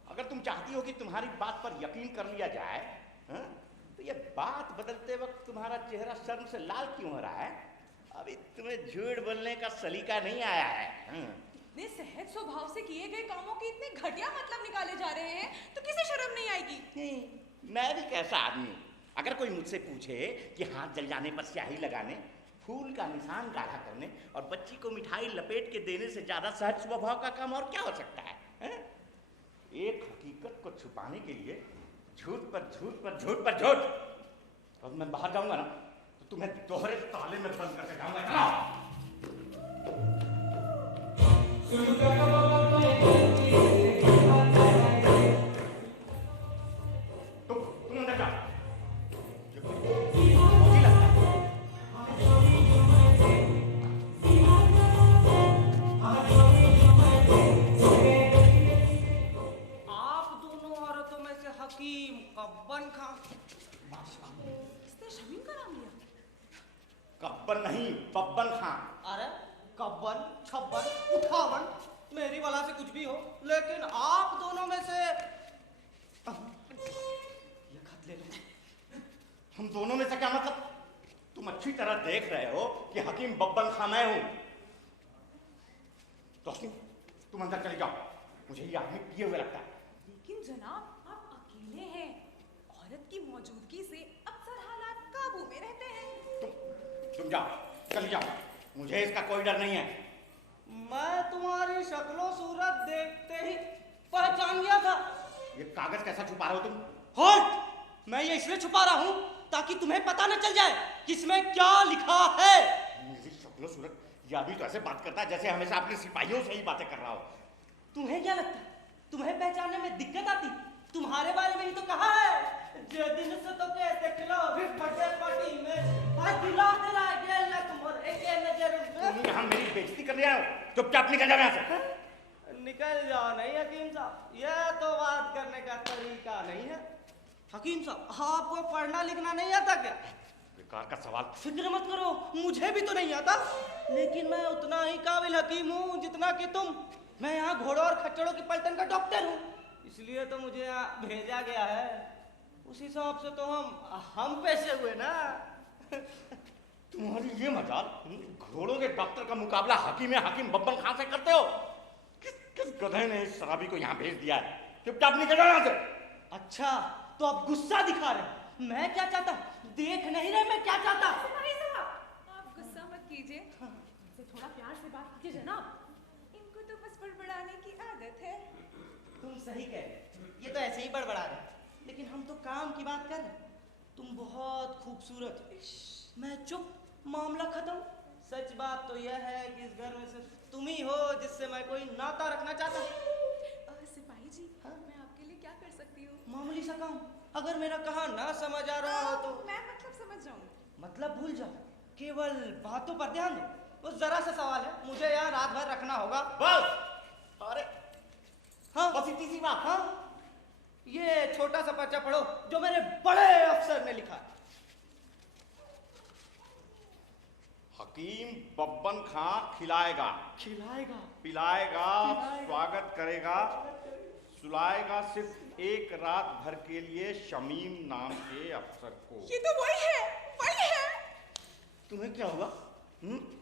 अगर तुम चाहती हो कि तुम्हारी बात पर यकीन कर लिया जाए, हाँ, तो ये बात बदलते वक्त तुम्हारा चेहरा शर्म से लाल क्यों हो रहा है? अभी तुम्हें झूठ बोलने का सलीका नहीं आया है। इतने सहज स्वभाव से किए गए कामों के इतने घटिया मतलब निकाले जा रहे हैं तो किसे शर्म नहीं आएगी? मैं भी कैसा आदमी हूँ, अगर कोई मुझसे पूछे कि हाथ जल जाने पर स्याही लगाने, फूल का निशान गाढ़ा करने और बच्ची को मिठाई लपेट के देने से ज्यादा सहज स्वभाव का काम और क्या हो सकता है? एक हकीकत को छुपाने के लिए झूठ पर झूठ पर झूठ पर झूठ। अब मैं बाहर जाऊंगा ना तो तुम्हें दोहरे ताले में बंद करके जाऊंगा। तुम अंदर जाओ। हकीम कब्बन खां। इसने शमीम का नाम लिया? कब्बन नहीं, बब्बन खां। अरे कब्बन, छब्बन, उठावन, मेरी वाला से कुछ भी हो, लेकिन आप दोनों में से ये खत ले लो। हम दोनों में से क्या मतलब? तुम अच्छी तरह देख रहे हो कि हकीम बब्बन खां मैं हूं। रोशनी, तुम अंदर चली जाओ, मुझे ये आदमी पिए हुए लगता है। लेकिन जनाब, आप अकेले हैं। औरत की मौजूदगी से अक्सर हालात काबू में रहते हैं। तुम जाओ, चली जाओ, मुझे इसका कोई डर नहीं है। मैं तुम्हारी शक्लो सूरत देखते ही पहचान गया था। ये कागज कैसा छुपा रहे हो तुम? होल्ड! मैं ये इसलिए छुपा रहा हूं ताकि तुम्हें पता न चल जाए कि इसमें क्या लिखा है। मेरी शक्लो सूरत, ये आदमी तो ऐसे बात करता है जैसे हमेशा अपने सिपाहियों से ही बातें कर रहा हो। तुम्हें क्या लगता है तुम्हें पहचानने में दिक्कत आती? तुम्हारे बारे में ही तो कहा है, जो दिन से तो कहते खिलो भी बर्थडे पार्टी में भाई दिला तेरा ये लक मोर एक नजर तुम यहाँ मेरी बेइज्जती करने आए हो? चुपचाप निकल जाओ यहाँ से। निकल जाओ नहीं हकीम साहब, यह तो बात करने का तरीका नहीं है। हकीम साहब, आपको पढ़ना लिखना नहीं आता क्या? बेकार का सवाल। फिक्र मत करो, मुझे भी तो नहीं आता, लेकिन मैं उतना ही काबिल हकीम हूँ जितना कि तुम। मैं यहाँ घोड़ों और खच्चरों की पलटन का डॉक्टर हूँ, इसलिए तो मुझे यहाँ भेजा गया है। उस हिसाब से तो हम पैसे हुए ना। तुम्हारी ये मजाल, घोड़ों के डॉक्टर का मुकाबला हकीम बब्बन खां से करते हो? किस गधे ने इस शराबी को यहाँ भेज दिया है? चुपचाप निकल जाओ यहाँ से। अच्छा, तो अब गुस्सा दिखा रहे? मैं क्या चाहता हूँ देख नहीं रहे मैं क्या चाहता? सिपाही साहब, आप गुस्सा मत कीजिए, मुझसे थोड़ा प्यार से बात कीजिए जनाब। इनको तो बस बड़बड़ाने की आदत है। तुम सही कह रहे, ये तो ऐसे ही बड़बड़ा रहे, लेकिन हम तो काम की बात कर रहे। तुम बहुत खूबसूरत हो। मैं चुप, मामला खत्म। सच बात तो यह है कि इस घर में सिर्फ तुम ही हो जिससे मैं कोई नाता रखना चाहता हूँ। सिपाही जी, मैं आपके लिए क्या कर सकती हूँ? मामूली सा काम, अगर मेरा कहा ना समझ आ रहा हो तो। मैं मतलब समझ जाऊंगी। मतलब भूल जाओ, केवल बातों पर ध्यान दो। बस जरा सा सवाल है, मुझे यहाँ रात भर रखना होगा। बस। अरे हाँ बस इतनी सी बात। हाँ, ये छोटा सा पर्चा पढ़ो जो मेरे बड़े अफसर ने लिखा है। हकीम बब्बन खां खिलाएगा, खिलाएगा, पिलाएगा, स्वागत करेगा, सुलाएगा सिर्फ एक रात भर के लिए शमीम नाम के अफसर को। ये तो वही है, वही है। तुम्हें क्या हुआ?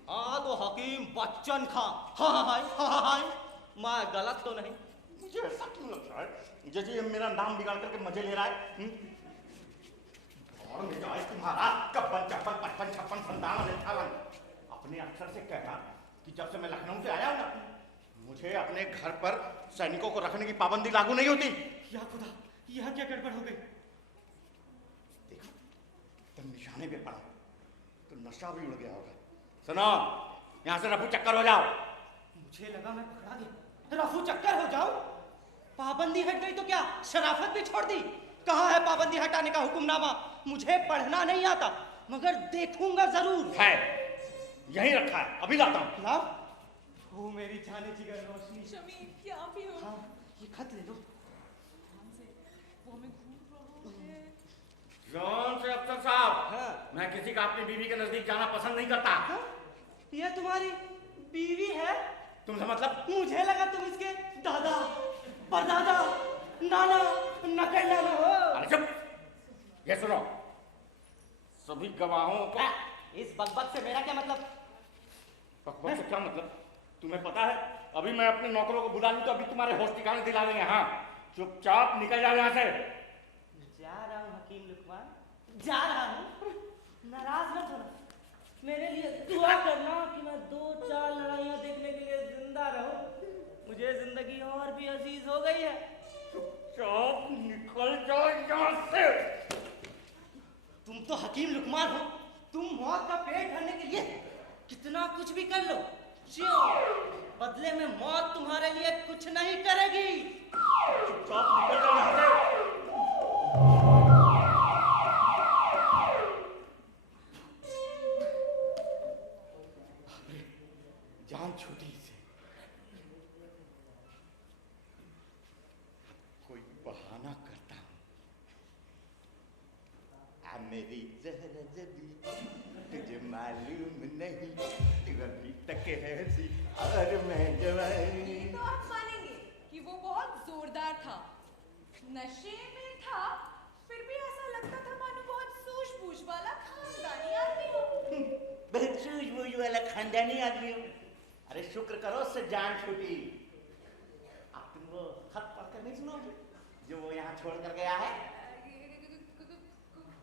हाँ तो हकीम बच्चन खां। हाँ, मैं गलत तो नहीं? मुझे ऐसा क्यों लगता है जैसे ये मेरा नाम बिगाड़ करके मजे ले रहा है? और में जाए तुम्हारा कब्बन चप्पन 55 56 57 58। अपने अफसर से कहना कि जब से मैं लखनऊ से आया हूं ना, मुझे अपने घर पर सैनिकों को रखने की पाबंदी लागू नहीं होती। या खुदा, यह क्या गड़बड़ हो गई? देखो, तुम निशाने पे पड़ा तो नशा भी उड़ गया होगा। सुनो, यहाँ से रफू चक्कर हो जाओ। मुझे लगा मैं पकड़ा गया। रफू चक्कर हो जाओ? पाबंदी हट गई तो क्या शराफत भी छोड़ दी? कहाँ है पाबंदी हटाने का हुक्मनामा? मुझे पढ़ना नहीं आता, मगर देखूंगा जरूर। है, यहीं रखा है, अभी लाता हूँ। लाओ। वो मेरी जाने जिगर रोशनी। शमीम, क्या भी हो? हाँ, ये खत ले लो। वो हमें घूम रहा है। कौन से अफसर साहब? हाँ। मैं किसी का अपनी बीवी के नजदीक जाना पसंद नहीं करता। हाँ? ये तुम्हारी बीवी है? तुमसे मतलब? मुझे लगा तुम इसके दादा, परदादा, नाना, नकड़ना हो। अरे चुप! ये सुनो, सभी गवाहों का। इस बकबक से मेरा क्या मतलब? बकबक से क्या मतलब? तुम्हें पता है, अभी मैं अपने नौकरों को बुला लूं तो अभी तुम्हारे होश ठिकाने दिला देंगे। हाँ, चुपचाप निकल जाओ यहाँ से। जा रहा हूँ हकीम लुकमान, जा रहा हूँ। नाराज मत होना, मेरे लिए दुआ करना कि मैं 2-4 लड़ाइयाँ देखने के लिए जिंदा रहूं। मुझे जिंदगी और भी अजीज हो गई है। चुपचाप निकल जाओ यहाँ से। तुम तो हकीम लुकमान हो, तुम मौत का पेट भरने के लिए कितना कुछ भी कर लो। क्यों? बदले में मौत तुम्हारे लिए कुछ नहीं करेगी। चुपचाप निकल जाओ यहाँ से। जान छूटी से। कोई बहाना करता हूं। मेरी जहर जबी तुझे मालूम नहीं, तू अभी तक है सी और मैं जवानी। ये तो आप मानेंगे कि वो बहुत जोरदार था। नशे में था, फिर भी ऐसा लगता था मानो बहुत सूझबूझ वाला खानदानी आदमी हो। बहुत सूझबूझ वाला खानदानी आदमी हो। अरे शुक्र करो उससे जान छूटी। अब तुम वो खत पढ़कर नहीं सुनोगे जो वो यहाँ छोड़ कर गया है?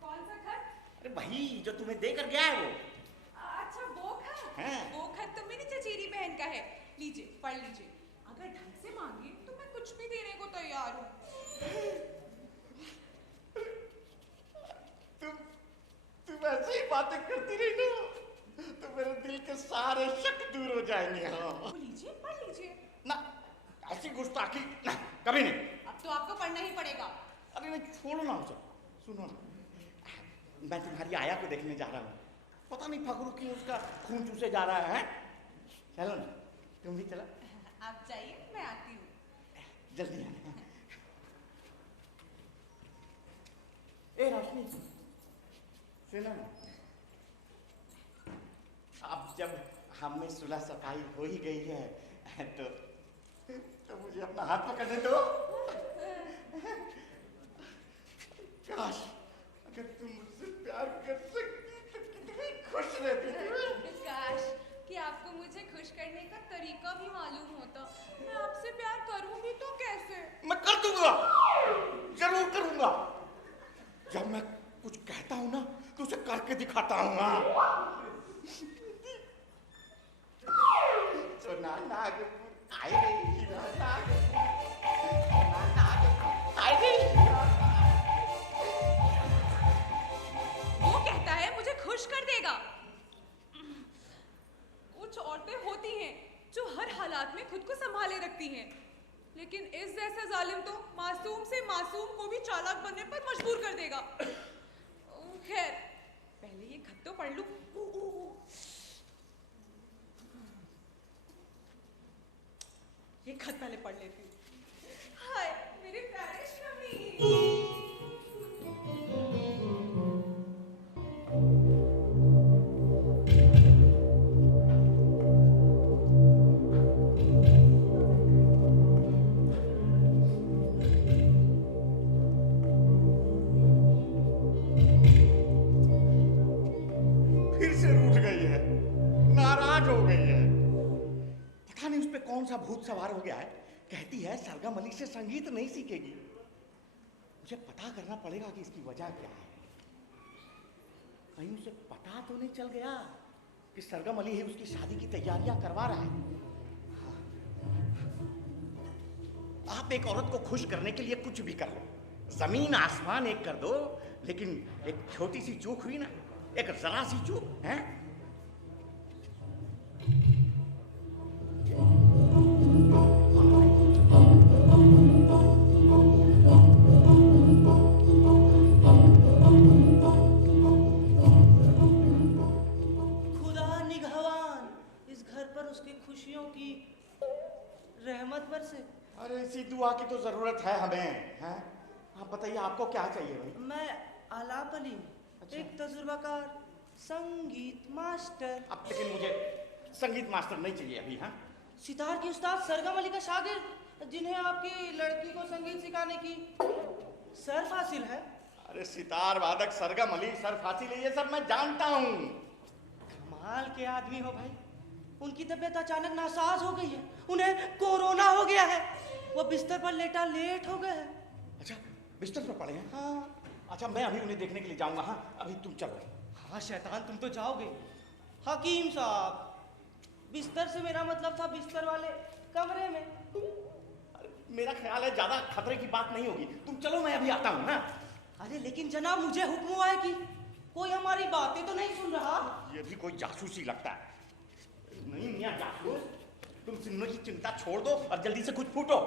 कौन सा खत? अरे वही जो तुम्हें देकर गया है वो। अच्छा, वो खत? हाँ। वो खत तो मेरी चचेरी बहन का है। लीजिए, पढ़ लीजिए। अगर ढंग से मांगे तो मैं कुछ भी देने को तैयार हूँ। तुम ऐसी ही बातें करती रही ना, तो मेरे दिल के सारे शक दूर हो जाएंगे। हाँ, वो लीजिए, पढ़ लीजिए। ना ऐसी गुस्ताखी ना, कभी नहीं। अब तो आपको पढ़ना ही पड़ेगा। अरे नहीं, छोड़ो ना उसे। सुनो ना, मैं तुम्हारी आया को देखने जा रहा हूँ। पता नहीं फगरू क्यों उसका खून चूसे जा रहा है। चलो ना, तुम भी चलो। आप जाइए, मैं आती हूँ। जल्दी आना। ए रोशनी, सुनो ना, अब जब हम में सुलह सफाई हो ही गई है तो मुझे अपना हाथ पकड़ने दो। काश अगर तुम मुझसे प्यार कर सकती तो कितनी खुश रहती। काश कि आपको मुझे खुश करने का तरीका भी मालूम होता। मैं आपसे प्यार करूंगी तो कैसे? मैं कर दूंगा, जरूर करूंगा। जब मैं कुछ कहता हूं ना तो उसे करके दिखाता हूं। सोना नागपुर आई गई, नागपुर आई गई। वो कहता है मुझे खुश कर देगा। कुछ औरतें होती हैं जो हर हालात में खुद को संभाले रखती हैं, लेकिन इस जैसा जालिम तो मासूम से मासूम को भी चालाक बनने पर मजबूर कर देगा। खैर, पहले ये खत तो पढ़ लूं। ये खत पहले पढ़ लेती हूँ। हाय मेरे प्यारे शमीम। सा भूत सवार हो गया है। कहती है सरगम अली से संगीत नहीं सीखेगी। मुझे पता करना पड़ेगा कि इसकी वजह क्या है। कहीं उसे पता तो नहीं चल गया कि सरगम अली ही उसकी शादी की तैयारियां करवा रहा है। आप एक औरत को खुश करने के लिए कुछ भी कर लो, जमीन आसमान एक कर दो, लेकिन एक छोटी सी चूक हुई ना, एक जरा सी चूक है। खुदा निगहवान इस घर पर उसकी खुशियों की रहमत बरसे। अरे इसी दुआ की तो जरूरत है हमें, हैं? आप बताइए आपको क्या चाहिए भाई? मैं आलाप अली हूँ, अच्छा। एक तजुर्बाकार संगीत मास्टर। अब लेकिन मुझे संगीत मास्टर नहीं चाहिए अभी। हाँ, सितार के उस्ताद सरगम अली का शागिर्द, जिन्हें आपकी लड़की को संगीत सिखाने की सर्फ हासिल है। अरे सितार वादक सरगम अली, सर फासिल, ये सब मैं जानता हूँ। कमाल के आदमी हो भाई। उनकी तबीयत अचानक नासाज हो गई है, उन्हें कोरोना हो गया है, वो बिस्तर पर लेटा लेट हो गए हैं। अच्छा, बिस्तर पर पड़े हैं? हाँ अच्छा, मैं अभी उन्हें देखने के लिए जाऊंगा। हाँ, अभी तुम चलो। हाँ शैतान, तुम तो जाओगे। हकीम साहब, बिस्तर से मेरा मतलब था बिस्तर वाले कमरे में। अरे, मेरा ख्याल है ज्यादा खतरे की बात नहीं होगी, तुम चलो, मैं अभी आता हूँ। हाँ, अरे लेकिन जनाब, मुझे हुक्म हुआ है कि कोई हमारी बातें तो नहीं सुन रहा। ये भी कोई जासूसी लगता है। नहीं मियां जासूस, तुम सुनने की चिंता छोड़ दो और जल्दी से कुछ फूटो।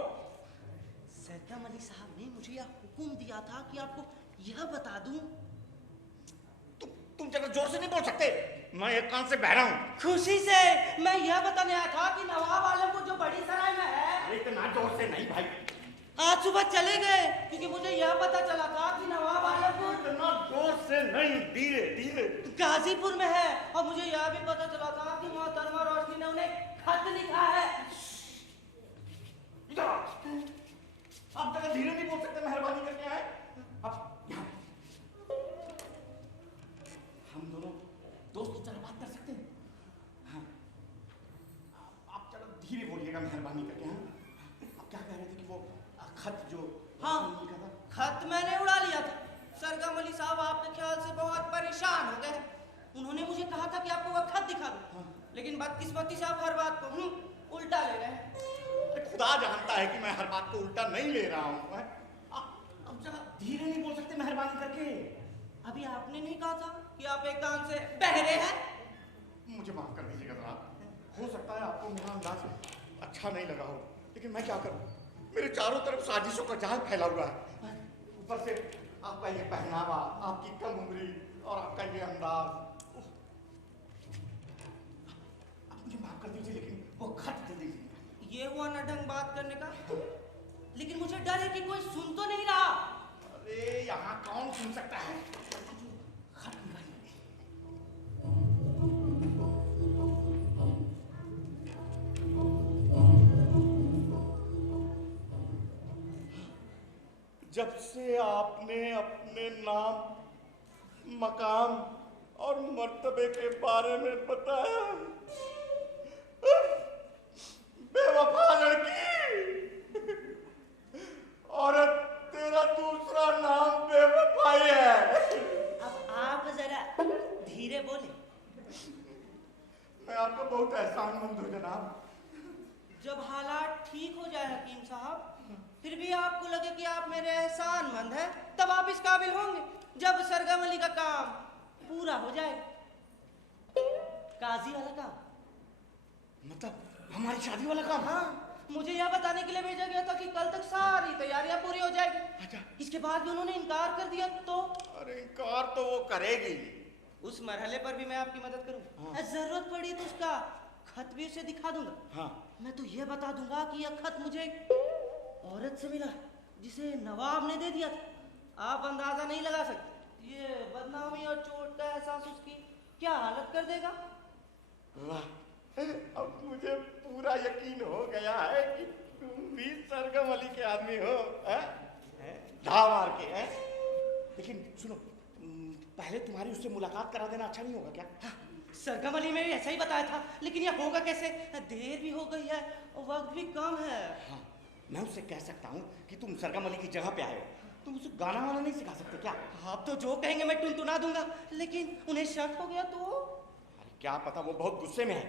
सरगम अली साहब ने मुझे यह हुक्म दिया था कि आपको यह बता दूं। तुम जरा जोर से नहीं बोल सकते, मैं एक कान से बह रहा हूँ। खुशी से मैं यह बताने आया था कि नवाब आलम को जो बड़ी सराय में है। अरे इतना जोर से नहीं भाई। आज सुबह चले गए क्योंकि मुझे यह पता चला था कि नवाब आलम को इतना जोर से नहीं, धीरे धीरे। गाजीपुर में है, और मुझे यह भी पता चला था कि मोहतरमा रोशनी ने उन्हें खत लिखा है। आप जरा धीरे नहीं बोल सकते, मेहरबानी करके। आए अब यहाँ हम दोनों दोस्त की तरह बात कर सकते हैं। हाँ, आप जरा धीरे बोलिएगा मेहरबानी करके। हाँ, आप क्या कह रहे थे कि वो खत जो हाँ, लिखा था? खत मैंने उड़ा लिया था। सरगम अली साहब आपके ख्याल से बहुत परेशान हो गए। उन्होंने मुझे कहा था कि आपको वह खत दिखा दो, लेकिन बदकिस्मती से आप हर बात को उल्टा ले रहे हैं। अरे खुदा जानता है कि मैं हर बात को उल्टा नहीं ले रहा हूँ। अब जरा धीरे नहीं बोल सकते मेहरबानी करके? अभी आपने नहीं कहा था कि आप एक कान से बहरे हैं? मुझे माफ कर दीजिएगा जनाब, हो सकता है आपको मेरा अंदाज अच्छा नहीं लगा हो, लेकिन मैं क्या करूँ, मेरे चारों तरफ साजिशों का जाल फैला हुआ है। ऊपर से आपका ये पहनावा, आपकी कम उम्री और आपका ये अंदाज। आप मुझे माफ कर दीजिए, लेकिन वो खत दे दीजिए। ये हुआ न ढंग बात करने का। लेकिन मुझे डर है कि कोई सुन तो नहीं रहा। अरे यहाँ कौन सुन सकता है? खत निकालिए। जब से आपने अपने नाम, मकाम और मर्तबे के बारे में बताया, बेवफा लड़की, औरत, तेरा दूसरा नाम बेवफाई है। अब आप जरा धीरे बोले। मैं आपका बहुत एहसानमंद हूँ जनाब। जब हालात ठीक हो जाए हकीम साहब, फिर भी आपको लगे कि आप मेरे एहसानमंद हैं, तब आप इस काबिल होंगे जब सरगम अली का काम पूरा हो जाए। काजी वाला काम, मतलब हमारी शादी वाला काम? हाँ, मुझे यह बताने के लिए भेजा गया था कि कल तक सारी तैयारियां पूरी हो जाएगी। अच्छा। इसके बाद भी उन्होंने इनकार कर दिया तो? अरे इनकार तो वो करेगी। उस मरहले पर भी मैं आपकी मदद करूँ। हाँ। जरूरत पड़ी तो उसका खत भी उसे दिखा दूंगा। हाँ। मैं तो यह बता दूंगा कि यह खत मुझे एक औरत से मिला जिसे नवाब ने दे दिया था। आप अंदाजा नहीं लगा सकते ये बदनामी और चोट का एहसास उसकी क्या हालत कर देगा। वाह, अब मुझे पूरा यकीन हो गया है कि तुम भी सरगम अली के आदमी हो। धाव मार के लेकिन सुनो, पहले तुम्हारी उससे मुलाकात करा देना अच्छा नहीं होगा क्या? हाँ, सरगम अली में भी ऐसा ही बताया था, लेकिन यह होगा कैसे? देर भी हो गई है और वक्त भी कम है। हाँ, मैं उससे कह सकता हूँ कि तुम सरगम अली की जगह पे आए हो, तुम उसे गाना वाना नहीं सिखा सकते क्या? आप तो जो कहेंगे मैं टुनटुना दूंगा, लेकिन उन्हें शक हो गया तो? अरे क्या पता, वो बहुत गुस्से में है।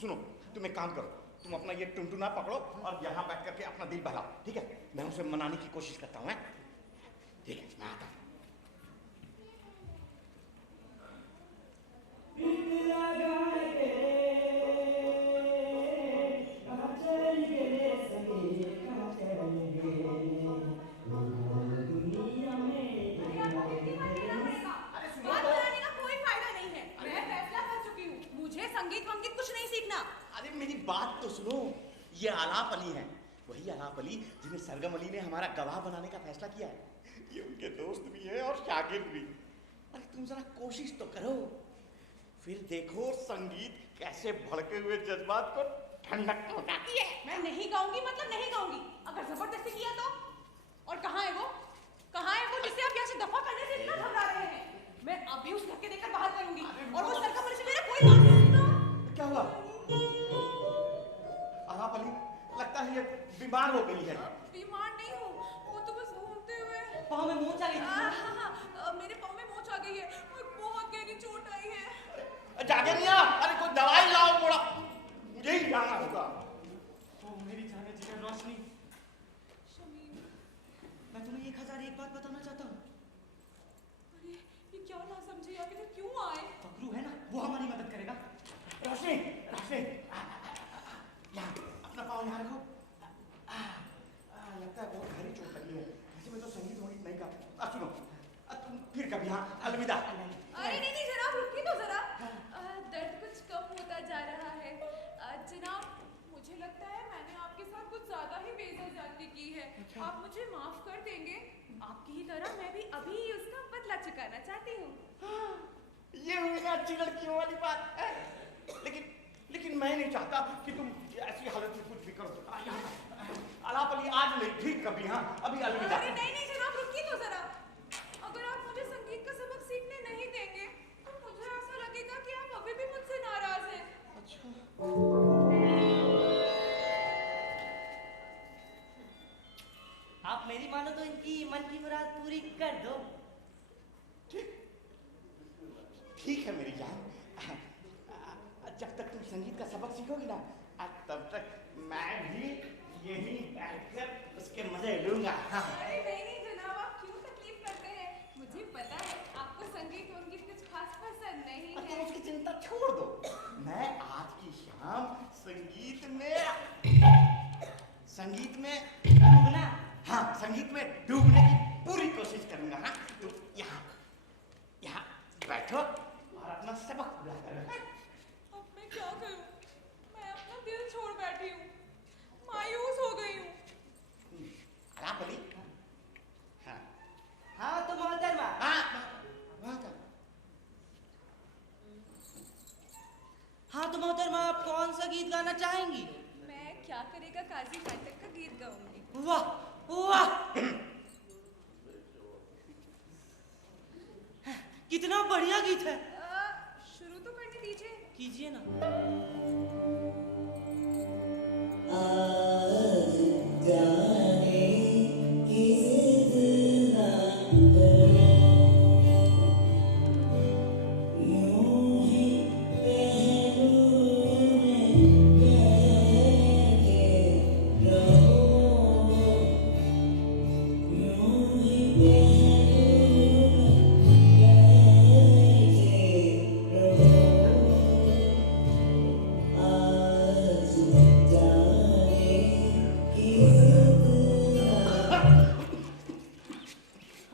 सुनो, तुम एक काम करो, तुम अपना ये टुनटुना पकड़ो और यहाँ बैठ करके अपना दिल बहलाओ, ठीक है? मैं उसे मनाने की कोशिश करता हूँ। ठीक है, मैं आता हूँ। बात बनाने का कोई फायदा नहीं है। मैं फैसला कर चुकी हूँ, मुझे संगीत वंगीत कुछ नहीं सीखना। अरे मेरी बात तो सुनो, ये आलाप अली है, वही आलाप अली जिन्हें सरगम अली ने हमारा गवाह बनाने का फैसला किया है। ये उनके दोस्त भी है और शागिर्द भी। अरे तुम जरा कोशिश तो करो, फिर देखो संगीत कैसे भड़के हुए जज्बात को ठंडक पहुंचाती है। मैं नहीं गाऊंगी मतलब नहीं गाऊंगी। अगर जबरदस्ती किया तो? और कहाँ है वो? कहाँ है वो जिसे आप यहाँ से दफा करने से इतना घबरा रहे हैं? मैं अभी उस धक्के देकर बाहर करूंगी और वो सरगम अली से मेरा कोई बात नहीं सुनता। क्या हुआ? आलाप अली, लगता है ये बीमार हो गई है। बीमार नहीं हूँ, वो तो बस घूमते हुए पाँव में मोच आ गई थी। हाँ, मेरे पाँव में मोच आ गई है और बहुत गहरी चोट आई है। जागे मियां, अरे कोई दवाई लाओ, मोड़ा मुझे ही जाना होगा। ओ मेरी जाने जिगर रोशनी, शमीम, मैं तुम्हें 1001 बात बताना चाहता हूँ। अरे ये क्या ना समझे, आप इधर क्यों आए? फकरू है ना, वो हमारी मदद करेगा। रोशनी, रोशनी, यहाँ अपना पाँव यहाँ रखो। लगता है बहुत गहरी चोट लगी है। वैसे मैं तो संगीत वंगीत नहीं गा। सुनो, तुम फिर कभी यहाँ अलविदा। अरे नहीं नहीं जनाब, रुकिए तो जरा। दर्द कुछ कम होता जा रहा है। जनाब, मुझे लगता है मैंने आपके साथ कुछ ज्यादा ही बेइज्जती की है। आप मुझे माफ कर देंगे? आपकी ही तरह मैं भी अभी उसका बदला चुकाना चाहती हूँ। ये हुई ना अच्छी लड़कियों वाली बात। लेकिन मैं नहीं चाहता कि तुम ऐसी हालत में कुछ भी करो। आलाप अली, आज नहीं, ठीक कभी। हाँ, अभी अलविदा। अरे नहीं नहीं जनाब, रुकिए तो जरा। अगर आप मुझे संगीत का सबक सीखने नहीं देंगे तो मुझे ऐसा लगेगा कि आप अभी भी मुझसे नाराज हैं। आप मेरी मानो तो इनकी मन की मुराद पूरी कर दो। ठीक है मेरी जान, जब तक तुम संगीत का सबक सीखोगी ना, तब तक मैं भी यहीं बैठकर उसके मजे लूंगा। हाँ। अरे नहीं नहीं जनाब, आप क्यों तकलीफ करते हैं? मुझे पता है आपको संगीत वंगीत कुछ खास पसंद नहीं तुम है। उसकी चिंता छोड़ दो, मैं आज की शाम संगीत में डूबना, हाँ संगीत में डूबने की पूरी कोशिश करूंगा। हाँ, तो यहाँ बैठो और अपना सबक पूरा करो। अब मैं क्या करूं? मैं अपना दिल छोड़ बैठी हूँ, मायूस हो गई हूँ। आलाप अली, हाँ हाँ तो मोहतरमा, वहाँ का। हाँ तो मोहतरमा, आप कौन सा गीत गाना चाहेंगी? मैं क्या करेगा काजी नाटक का गीत गाऊंगी। वाह वाह, कितना बढ़िया गीत है। शुरू तो करने दीजिए। कीजिए ना।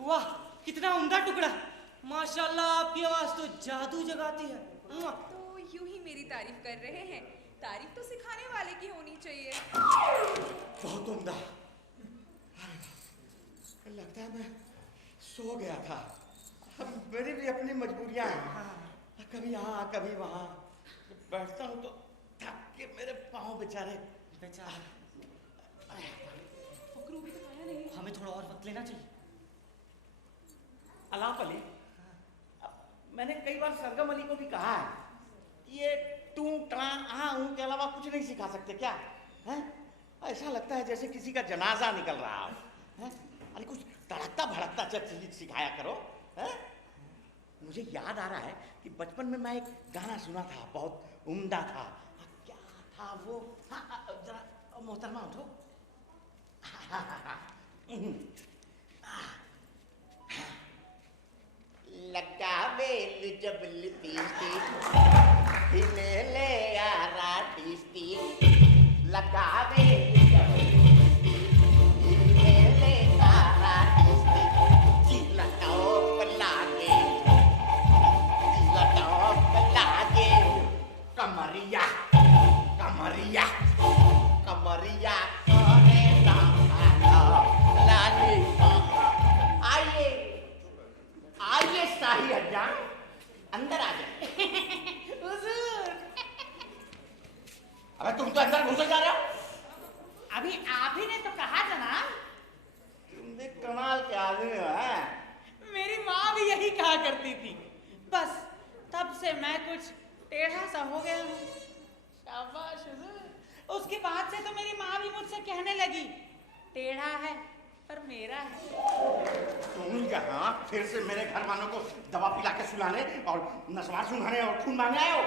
वाह, कितना उम्दा टुकड़ा। माशाल्लाह, आपकी आवाज तो जादू जगाती है। तो यूं ही मेरी तारीफ कर रहे हैं, तारीफ तो सिखाने वाले की होनी चाहिए। बहुत उम्दा। लगता है मैं सो गया था। अब मेरी भी अपनी मजबूरियां हैं, कभी यहाँ कभी वहाँ। बैठता हूँ तो थक के मेरे पाँव बेचारे। फकरू भी तो खाया नहीं। हमें थोड़ा और वक्त लेना चाहिए। आलाप अली, मैंने कई बार सरगम अली को भी कहा है ये टू टा आ ऊ के अलावा कुछ नहीं सिखा सकते क्या? हैं? ऐसा लगता है जैसे किसी का जनाजा निकल रहा हो। हैं? अरे कुछ तड़कता भड़कता चीज सिखाया करो। हैं? मुझे याद आ रहा है कि बचपन में मैं एक गाना सुना था, बहुत उम्दा था। क्या था वो? हाँ, जरा मोहतरमा उठो। लगावे जब लिपस्टिक हिले ले यारा टिस्टिक, लगावे जब लिपस्टिक हिले ले यारा टिस्टिक, जिला टॉप लागे, जिला टॉप लागे, कमरिया कमरिया कमरिया करे लाली। आइए आइए शाही हजाम, अंदर आ जाए। अबे तुम तो अंदर घुसे जा रहे हो। अभी आप ही ने तो कहा जनाब। तुम भी कमाल के आदमी हो। मेरी माँ भी यही कहा करती थी, बस तब से मैं कुछ टेढ़ा सा हो गया हूँ। शाबाश हुजूर। उसके बाद से तो मेरी माँ भी मुझसे कहने लगी, टेढ़ा है पर मेरा है। तुम यहाँ फिर से मेरे घर वालों को दवा पिला के सुलाने और नसवार सुनाने और खून मांगने आए हो।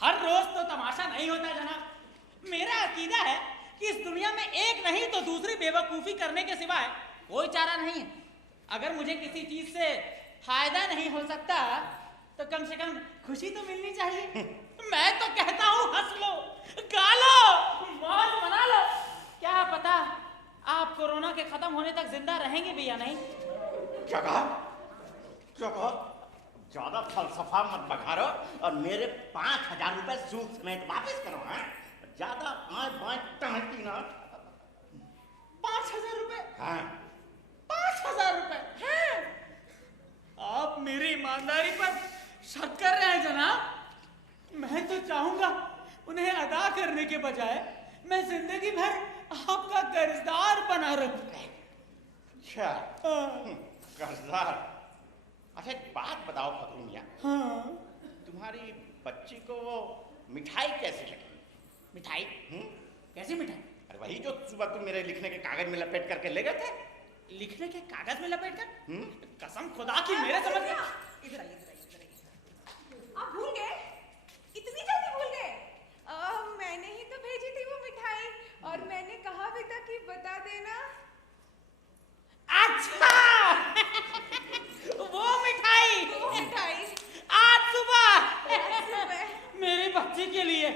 हर रोज तो तमाशा नहीं होता जनाब। मेरा अकीदा है कि इस दुनिया में एक नहीं तो दूसरी बेवकूफी करने के सिवाय कोई चारा नहीं है। अगर मुझे किसी चीज से फायदा नहीं हो सकता तो कम से कम खुशी तो मिलनी चाहिए। मैं तो कहता हूँ हंस लो, गा लो, मौज मना लो। क्या पता आप कोरोना के खत्म होने तक जिंदा रहेंगे भी या नहीं। क्या कहा? क्या कहा? ज्यादा फलसफा मत बघारो और मेरे 5,000 रुपए सूद समेत वापस करो। हैं? ज्यादा आए बाएं टहलती ना। 5,000 रुपए? हाँ। 5,000 रुपए हैं? आप मेरी ईमानदारी पर शक कर रहे हैं जनाब। मैं तो चाहूंगा उन्हें अदा करने के बजाय मैं जिंदगी भर आपका कर्जदार बना रहूं। अच्छा, कर्जदार। अच्छा एक बात बताओ फकरू मियां। हाँ। तुम्हारी बच्ची को वो मिठाई कैसी लगी? मिठाई? कैसी मिठाई? अरे वही जो सुबह तुम मेरे लिखने के कागज में लपेट करके ले गए थे। लिखने के कागज में लपेट कर? कसम खुदा की मेरे समझ में। इधर आइए, इधर आइए, इधर आइए। आप भूल गए? इतनी जल्दी भूल गए? मैंने ही तो भेजी थी वो मिठाई और मैंने कहा भी था कि बता देना। अच्छा वो मिठाई आज सुबह मेरी बच्ची के लिए।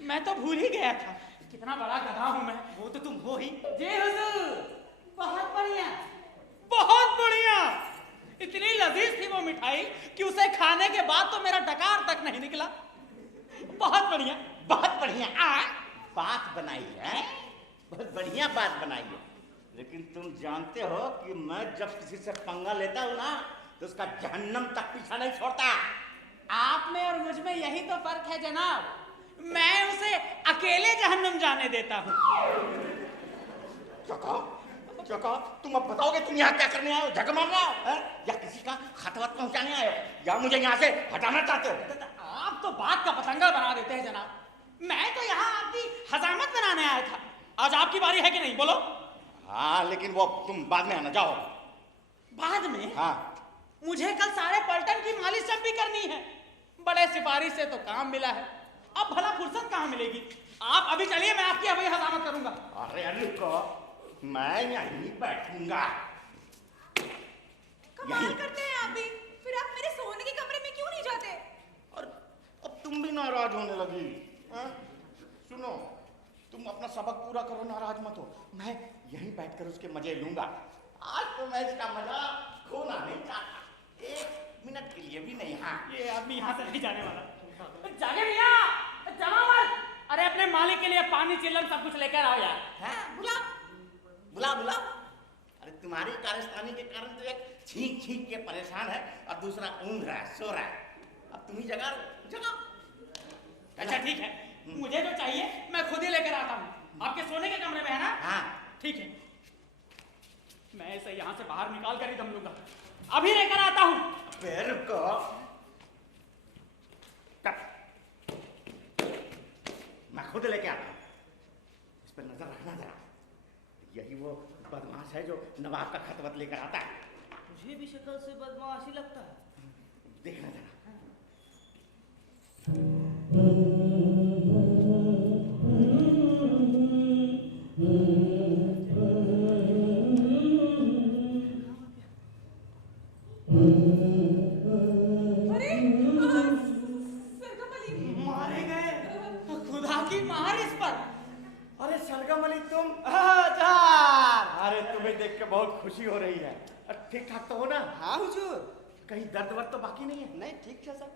मैं तो भूल ही गया था, कितना बड़ा गधा हूं मैं। वो तो तुम हो ही। जी हुजूर। बहुत बढ़िया, बहुत बढ़िया। इतनी लजीज थी वो मिठाई कि उसे खाने के बाद तो मेरा डकार तक नहीं निकला। बहुत बढ़िया, बहुत बढ़िया। बात बनाई है, बहुत बढ़िया बात बनाई है। लेकिन तुम जानते हो कि मैं जब किसी से पंगा लेता हूं ना तो उसका जहन्नम तक पीछा नहीं छोड़ता। आप में और मुझ में यही तो फर्क है जनाब। मैं उसे अकेले जहन्नुम जाने देता हूँ। क्या कहा? क्या कहा? तुम अब बताओगे तुम यहाँ क्या करने आए हो? झक मारने आए हो? या किसी का खतवत पहुंचाने आए हो? या मुझे यहाँ से हटाना चाहते हो? आप तो बात का पतंगा बना देते हैं जनाब। मैं तो यहाँ आपकी हजामत बनाने आया था। आज आपकी बारी है कि नहीं, बोलो। हाँ लेकिन वो तुम बाद में आना, जाओ। बाद में? हाँ। मुझे कल सारे पलटन की मालिश भी करनी है। बड़े सिपाही से तो काम मिला है, अब भला फुर्सत कहाँ मिलेगी। आप अभी चलिए, मैं आपकी अभी हजामत करूंगा। अरे अरे को मैं यहीं बैठूंगा। कमाल करते हैं आप भी। फिर आप मेरे सोने के कमरे में क्यों नहीं जाते? और अब तुम भी नाराज होने लगी। सुनो, तुम अपना सबक पूरा करो, नाराज मत हो। मैं यहीं बैठकर उसके मजे लूंगा। आज तो मैं इसका मजा खोना नहीं चाहता, 1 मिनट के लिए भी नहीं। हाँ, ये आदमी यहाँ से नहीं जाने वाला। जागे भैया, जमावत। अरे अपने मालिक के लिए पानी चिल्लम सब कुछ लेकर आओ यार। है? बुला बुला बुला। अरे तुम्हारी कारस्तानी के कारण तो एक छींक छींक के परेशान है और दूसरा ऊँघ रहा है, सो रहा है। अब तुम ही जगाओ। अच्छा ठीक है, मुझे जो चाहिए मैं खुद ही लेकर आता हूँ। आपके सोने के कमरे में है ना? हाँ ठीक है, मैं इसे यहाँ से बाहर निकाल कर ही दम लूंगा। अभी लेकर आता हूँ। पैर को खुद लेके आता हूँ। इस पर नजर रखना जरा, यही वो बदमाश है जो नवाब का खत वत लेकर आता है। मुझे भी शक्ल से बदमाश ही लगता है। देखना जरा। अरे सरगम अली मारे गए, खुदा की मार इस पर। अरे सरगम अली तुम, अरे तुम्हें देख के बहुत खुशी हो रही है। ठीक ठाक तो हो ना? हाँ हुजूर। कहीं दर्द वर्द तो बाकी नहीं है? नहीं ठीक है सब।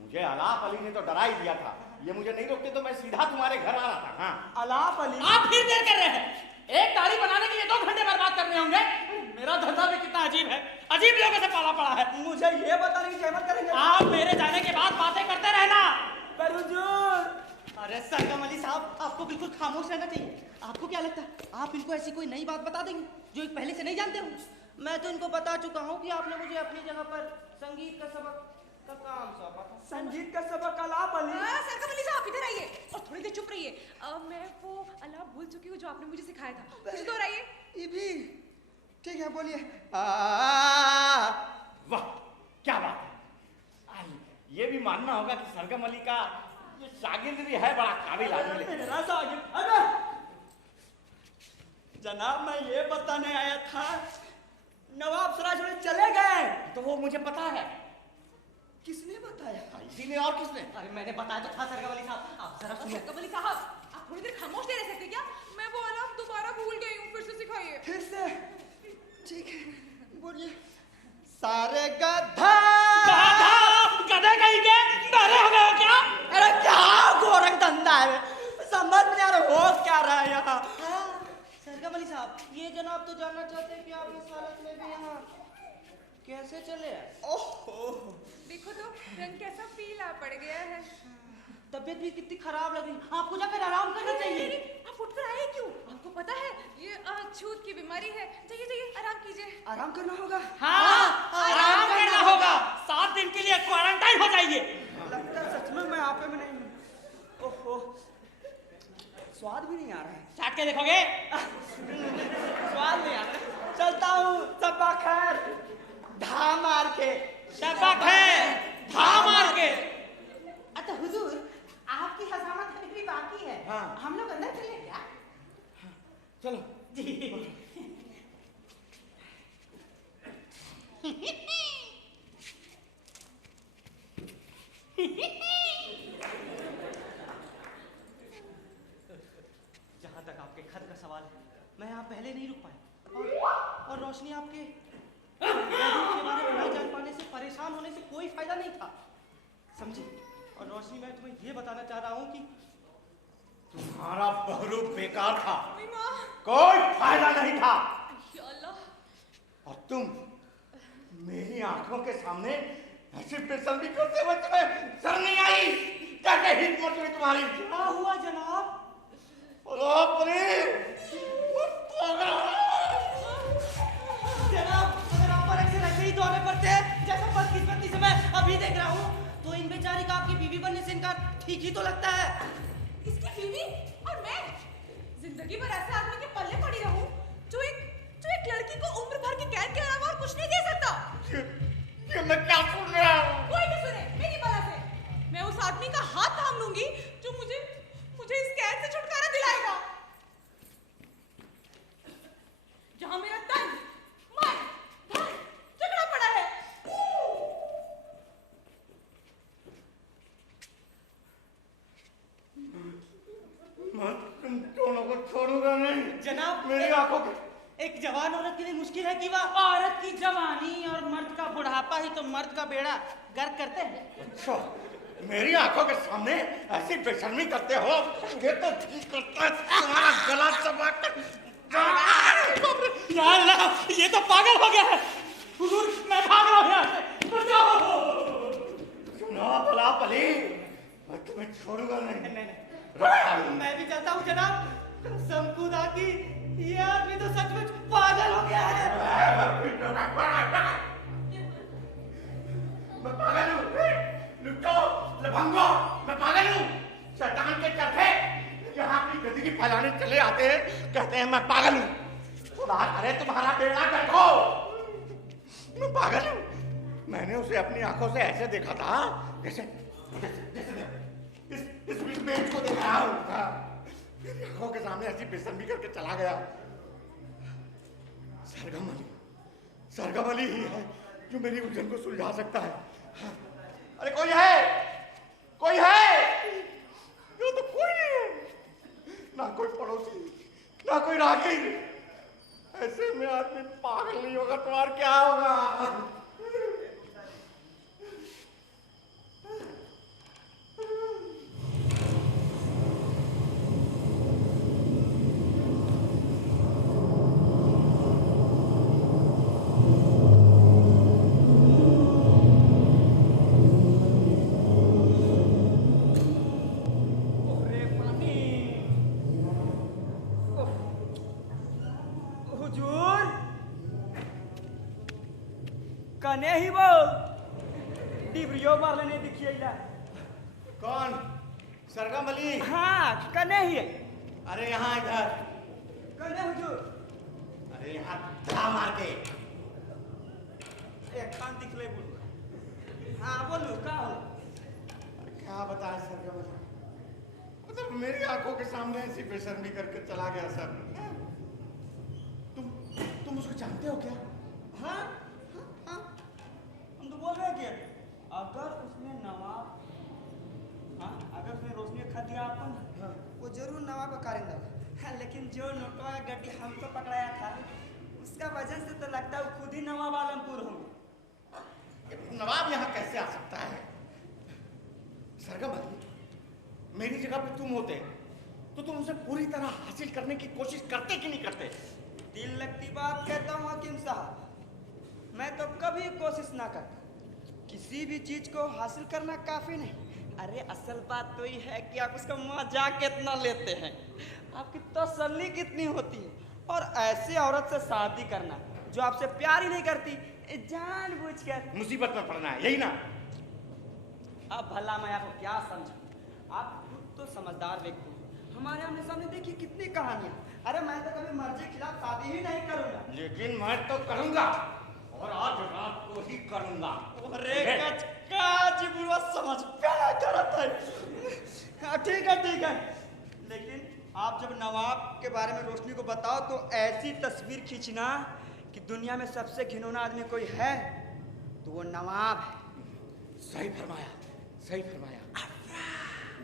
मुझे अलाप अली ने तो डरा ही दिया था, ये मुझे नहीं रोकते तो मैं सीधा तुम्हारे घर आ रहा था। हाँ अलाप अली। आप फिर देर कर रहे हैं, एक ताली बनाने के लिए 2 घंटे बर्बाद करने होंगे। मेरा धंधा भी कितना अजीब है, अजीब लोगों से पाला पड़ा है। मुझे ये बताने की जहमत करेंगे आप मेरे जाने के बाद बातें करते रहना। पर हुजूर। अरे सरगम अली साहब, आपको बिल्कुल खामोश रहना चाहिए। आपको क्या लगता है आप इनको ऐसी कोई नई बात बता देंगे जो एक पहले से नहीं जानते हो? मैं तो इनको बता चुका हूँ कि आपने मुझे अपनी जगह पर संगीत का सबक का काम सौंपा था। संगीत का सबक अलाप अली। सरगम अली साहब इधर आइए और थोड़ी देर चुप रहिए। मैं वो अलाप भूल चुकी हूँ जो आपने मुझे सिखाया था। कुछ दोहराइए। ये भी ठीक है, बोलिए। वाह क्या बात है। ये भी मानना होगा कि सरगम अली का ये शागिर्द भी है बड़ा काबिल आदमी। मेरा शागिर्द। अरे जनाब, मैं ये बताने आया था नवाब सिराज में चले गए। तो वो मुझे पता है। किसने बताया? इसी ने और किसने? अरे मैंने बताया तो था सरगम अली साहब, आप जरा सुनिए। सरगम अली साहब आप थोड़ी देर खामोश नहीं रह सकते क्या? मैं वो अलाप दोबारा भूल गई हूँ, फिर से सिखाइए। फिर से? ठीक है, बोलिए। सारे गधा गधे कहीं के डरे हो गए हो क्या? अरे क्या गोरख धंधा है, समझ नहीं आ रहा हो क्या रहा है यहाँ। सरगम अली साहब, ये जनाब तो जानना चाहते हैं कि आप इस हालत में भी यहाँ कैसे चले आए? ओहो, देखो तो रंग कैसा पीला पड़ गया है। तबीयत भी कितनी खराब लग रही है, आपको जाकर आराम करना चाहिए। आप उठकर आए क्यों? आपको पता है ये छूत की बीमारी है। जाइए जाइए आराम कीजिए। आराम करना होगा। हाँ, आराम करना होगा। 7 दिन के लिए क्वारंटाइन हो जाइए। लगता है सच में मैं आपे में नहीं हूँ। ओहो, स्वाद भी नहीं आ रहा है। चाट के देखोगे? स्वाद नहीं आ रहा है। चलता हूँ, सबा खैर। धा मार के। शब्बा खैर, धा मार के। अच्छा हुजूर, आपकी हजामत अभी भी बाकी है। हाँ। हम लोग अंदर चले क्या? चलो जी। जहाँ तक आपके खत का सवाल है, मैं यहाँ पहले नहीं रुक पाया और रोशनी आपके के बारे में न जान पाने से, परेशान होने से कोई फायदा नहीं था, समझी? और रोशनी, मैं तुम्हें ये बताना चाह रहा हूँ कि तुम्हारा बहरूप बेकार था, ओए माँ, कोई फायदा नहीं था। या अल्लाह। और तुम मेरी आंखों के सामने ऐसे बेशर्मी करते हुए तुम्हें शर्म नहीं आई? कैसे हिम्मत हुई तुम्हारी? क्या हुआ जनाब? जनाब, अगर आप पर ऐसे ऐसे ही दौरे पड़ते हैं जैसा बदकिस्मती से मैं अभी देख रहा हूँ, तो इन बेचारी का आपकी बीवी बनने से इनका ठीक ही तो लगता है। इसकी बीवी और मैं जिंदगी भर ऐसे आदमी के पल्ले पड़ी रहूं जो एक लड़की को उम्र भर की कैद के अलावा और कुछ नहीं दे सकता। ये मैं क्या सुन रहा हूँ? कोई भी सुने मेरी बला से। मैं उस आदमी का हाथ थाम लूंगी जो मुझे इस कैद से छुटकारा दिलाएगा। जहां मेरा तन, मन, धन झगड़ा पड़ा है। मैं तुम दोनों को छोड़ूंगा नहीं। जनाब, मेरी आंखों के एक जवान औरत के लिए मुश्किल है कि वह औरत की जवानी और मर्द का बुढ़ापा ही तो मर्द का बेड़ा गर्क करते हैं। अच्छा, मेरी आंखों के सामने ऐसी बेशर्मी करते हो, ये तो जी करता है तुम्हारा गला चबा कर। या अल्लाह, ये तो पागल हो गया है। हुजूर, मैं भाग रहा हूँ यहाँ से। बचाओ। सुनो भला भली, मैं तुम्हें छोड़ूंगा नहीं। नहीं, मैं भी चाहता हूँ जनाब, कसम खुदा की ये आदमी तो सचमुच पागल हो गया है। मैं पागल हूँ, लुट्टो, लफंगो, मैं पागल हूँ। शैतान के चरखे जाते हैं, कहते हैं मैं पागल हूं। खुदा करे तुम्हारा बेड़ा गर्क हो। मैं पागल हूं? मैंने उसे अपनी आंखों से ऐसे देखा था जैसे इस बेंच को देख रहा हूं। मेरी आंखों के सामने ऐसी बेशर्मी करके चला गया। सरगम अली ही है जो मेरी उलझन को सुलझा सकता है। अरे कोई है? कोई है? ये तो कोई नहीं है, ना कोई पड़ोसी, ना कोई राहगीर। ऐसे में आदमी पागल नहीं होगा तो और क्या होगा? कने ही वो डिबरियो मार लेने दिखिए इला। कौन? सरगम अली? हाँ कने ही है। अरे यहाँ इधर। कने हुजूर? अरे यहाँ धड़ा मार के। एक कान दिखले बोलू। हाँ बोलू का हो? क्या बताएं सरगम अली, मतलब मेरी आंखों के सामने ऐसी बेशर्मी करके चला गया सर। तुम उसको जानते हो क्या? हाँ हम तो बोल रहे हैं कि अगर उसने नवाब, हाँ अगर उसने रोशनी खा दिया अपन, हाँ, वो जरूर नवाब का कारिंदा है। हाँ, लेकिन जो नोटवा गड्डी हमको पकड़ाया था उसका वजन से तो लगता है वो खुद ही नवाब आलमपुर होंगे। नवाब यहाँ कैसे आ सकता है? सरगम अली, मेरी जगह पे तुम होते तो तुम उसे पूरी तरह हासिल करने की कोशिश करते कि नहीं करते? दिल लगती बात कहता हूँ हकीम साहब, मैं तो कभी कोशिश ना करता। किसी भी चीज को हासिल करना काफी नहीं। अरे असल बात तो ये है कि आप उसका मजाक कितना लेते हैं, आपकी तसल्ली कितनी होती है। और ऐसी औरत से शादी करना जो आपसे प्यार ही नहीं करती, जानबूझकर मुसीबत में पड़ना है, यही ना? अब भला मैं आपको क्या समझूं? आप खुद तो समझदार व्यक्ति हैं। हमारे आमने सामने देखिए कितनी कहानियां। अरे मैं तो कभी मर्जी के खिलाफ शादी ही नहीं करूंगा। लेकिन मैं तो करूंगा, और आज रात को ही करूंगा। अरे कचकाच बुढ़वा समझ प्यारा करत है। हाँ, ठीक है। लेकिन आप जब नवाब के बारे में रोशनी को बताओ तो ऐसी तस्वीर खींचना कि दुनिया में सबसे घिनौना आदमी कोई है तो वो नवाब है। सही फरमाया।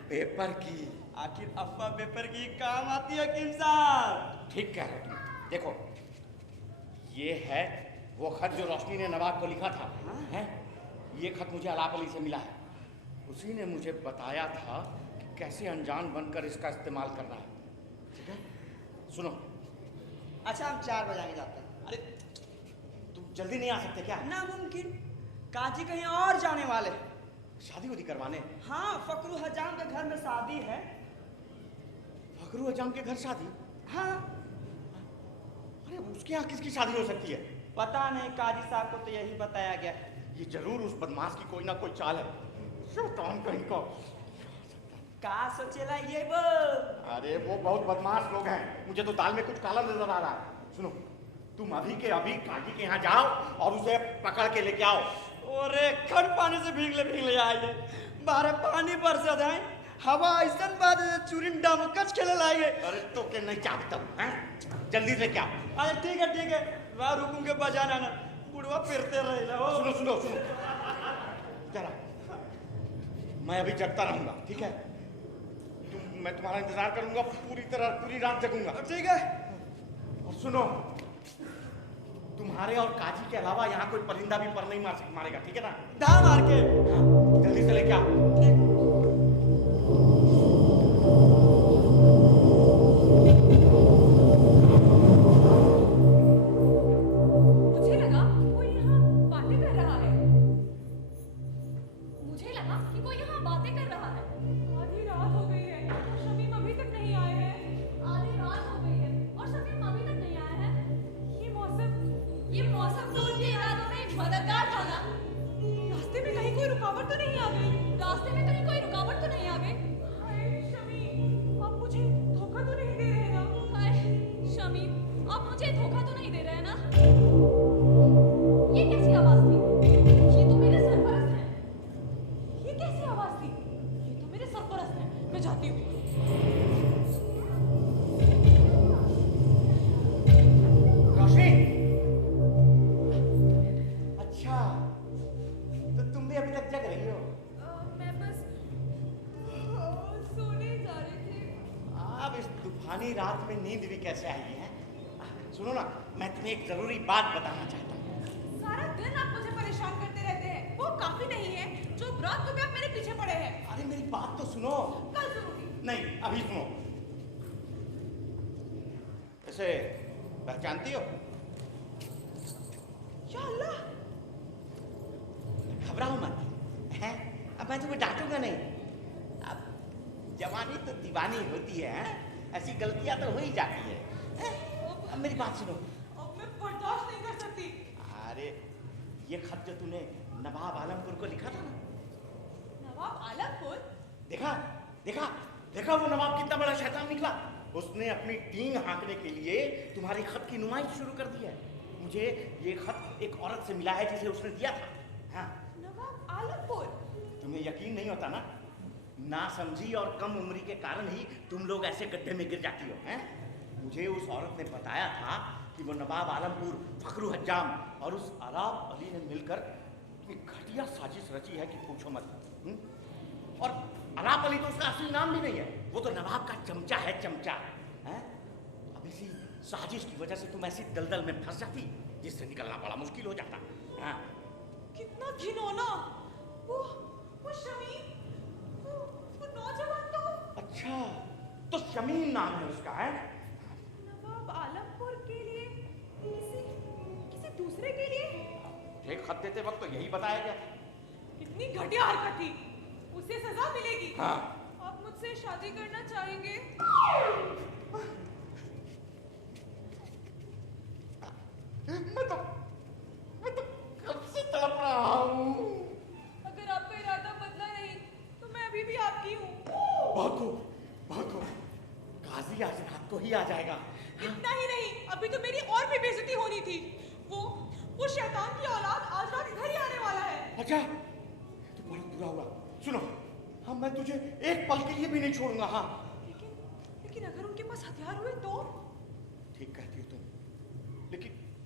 पेपर की आखिर अफवाह पेपर की काम आती है किम साहब? ठीक कह रहे हो। देखो, ये है वो खत जो रोशनी ने नवाब को लिखा था। हैं? ये खत मुझे अलाप अली से मिला है। उसी ने मुझे बताया था कि कैसे अनजान बनकर इसका इस्तेमाल करना है। ठीक है, सुनो। अच्छा हम 4 बजे जाते हैं। अरे तुम जल्दी नहीं आ सकते क्या? नामुमकिन, काजी कहीं और जाने वाले हैं। शादी उदी करवाने? हाँ, फकरू हजाम के घर में शादी है। फकरू हजाम के घर शादी? हाँ। अरे उसके यहाँ किसकी शादी हो सकती है? पता नहीं, काजी साहब को तो यही बताया गया। ये जरूर उस बदमाश की कोई ना कोई चाल है। शैतान कहीं को। का सोचेला ये वो? अरे वो बहुत बदमाश लोग हैं। मुझे तो दाल में कुछ काला नजर आ रहा है। सुनो, तुम अभी के अभी काजी के यहाँ जाओ और उसे पकड़ के लेके आओ। अरे खन पानी से भीगले आइए, बाहर पानी बरस जाए, हवा ऐसा बाद चूरिन डमकच खेले लाइए। अरे तो के नहीं चाहता हूँ, जल्दी से क्या? अरे ठीक है, वहाँ रुकूंगे बजाना ना, बुढ़वा फिरते रहे। सुनो जरा, मैं अभी जगता रहूंगा, ठीक है? मैं तुम्हारा इंतजार करूंगा, पूरी रात जगूंगा। ठीक है। और सुनो, तुम्हारे और काजी के अलावा यहाँ कोई परिंदा भी पर नहीं मारेगा, ठीक है ना? धा मार के। जल्दी से लेके आओ। मुझे लगा कोई यहाँ बातें कर रहा है। आधी रात हो गई है और शमीम अभी तक नहीं आए हैं। ये मौसम तो उनके इरादों में मददगार था ना। रास्ते में कहीं कोई रुकावट तो नहीं आ गई? हाय शमीम, आप मुझे धोखा तो नहीं दे रहे ना? नहीं दे रहे हैं ना? ये कैसी आवाज थी? ये तो मेरे सरपरस्त हैं। ये कैसी आवाज थी? ये तो मेरे सरपरस्त हैं। मैं जाती हूँ। रोशनी, अच्छा, तो तुम भी अभी तक जग रही हो? मैं बस सोने जा रही थी। अब इस तूफानी रात में नींद भी कैसे आई है? सुनो ना, मैं तुम्हें एक जरूरी बात बताना चाहता हूँ। सारा दिन आप मुझे परेशान करते रहते हैं। वो काफी नहीं है जो रात को भी आप मेरे पीछे पड़े हैं। अरे मेरी बात तो सुनो। कल सुनूंगी। नहीं, अभी सुनो। इसे पहचानती हो? या अल्लाह! घबराओ मत, हैं? अब मैं तुम्हें डांटूंगा नहीं। अब जवानी तो दीवानी होती है, हैं? ऐसी गलतियां तो हो ही जाती है, हैं? अब मेरी बात सुनो। अब मैं बर्दाश्त नहीं कर सकती। अरे ये खत जो तूने नवाब आलमपुर को लिखा था ना, नवाब आलमपुर? देखा देखा देखा वो नवाब कितना बड़ा शैतान निकला। उसने अपनी टींग हाँकने के लिए तुम्हारी खत की नुमाइश शुरू कर दी है। मुझे ये खत एक औरत से मिला है जिसे उसने दिया था। हाँ, नवाब आलमपुर? तुम्हें यकीन नहीं होता ना? नासमझी और कम उम्री के कारण ही तुम लोग ऐसे गड्ढे में गिर जाती हो, हैं? मुझे उस औरत ने बताया था कि वो नवाब आलमपुर, फखरू हज्जाम और उस अलाप अली ने मिलकर इतनी घटिया साजिश रची है कि पूछो मत। और अलाप अली तो उसका असली नाम भी नहीं है, वो तो नवाब का चमचा है, चमचा। हैं? अब इसी साजिश की वजह से तुम ऐसी दलदल में फंस जाती जिससे निकलना बड़ा मुश्किल हो जाता। हाँ। कितना घिनौना! वो शमीम, वो नौजवान तो। अच्छा, तो शमीम नाम है उसका, है? नवाब आलमपुर के लिए किसी दूसरे के लिए? एक खत देते वक्त तो यही बताया गया। कितनी घटिया हरकत थी। उसे सजा मिलेगी। हाँ। आप मुझसे शादी करना चाहेंगे? मैं तो कब से तड़प रहा हूँ। अगर आपका इरादा बदला नहीं तो मैं अभी भी आपकी हूँ। भागो भागो, काजी आज रात को ही आ जाएगा। इतना ही नहीं, अभी तो मेरी और भी बेइज्जती होनी थी। वो शैतान की औलाद आज रात इधर ही आने वाला है। अच्छा, तो बड़ा बुरा हुआ। सुनो, हाँ, मैं तुझे एक पल के लिए भी नहीं छोड़ूंगा। हाँ, लेकिन अगर उनके पास हथियार हुए तो? ठीक कहती हो तुम,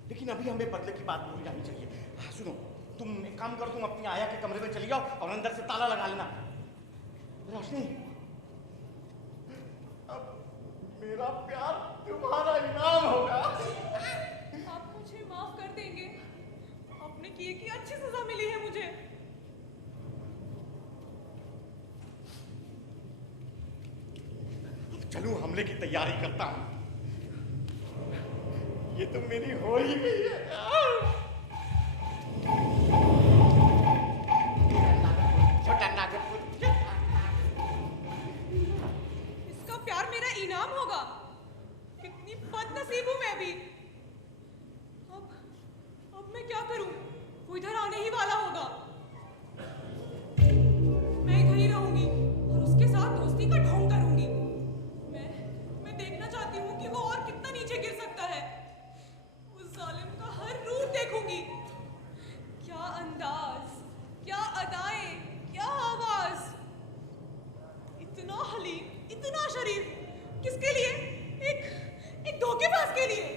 लेकिन अभी हमें बदले की बात भूल जानी चाहिए। हाँ सुनो, तुम एक काम करो, तुम अपनी आया के कमरे में चली जाओ और अंदर से ताला लगा लेना। रोशनी, अब मेरा प्यार तुम्हारा इनाम होगा। आप मुझे माफ कर देंगे? आपने किए की अच्छी सजा मिली है मुझे। चलो हमले की तैयारी करता हूं। ये तो मेरी हो ही गई है। छोटा नागपुर, इसका प्यार मेरा इनाम होगा। कितनी बदनसीब हूं मैं भी। अब मैं क्या करूं? वो इधर आने ही वाला होगा। मैं इधर ही रहूंगी और उसके साथ दोस्ती का ढोंग करूंगी। मैं देखना चाहती हूँ कि वो और कितना नीचे गिर सकता है। उस जालिम का हर रूप देखूंगी। क्या अंदाज, क्या अदाएं, क्या आवाज। इतना हलीम, इतना शरीफ, किसके लिए? एक धोखेबाज के लिए।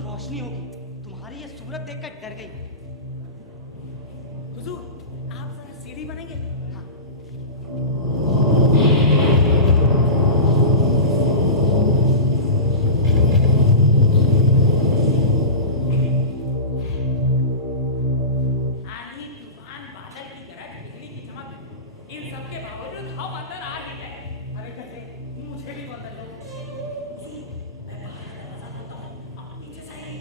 रोशनी होगी। तुम्हारी ये सूरत देखकर डर गई। हुजूर, आप जरा सीढ़ी बनेंगे? हाँ। आंधी, तूफान, बादल की गरज, बिजली की चमक, इन सब के बावजूद हम अंदर आ ही गए। अरे कैसे? मुझे भी तो अंदर लो। मैं बाहर दरवाजा खोलता हूँ, आप नीचे से आइए।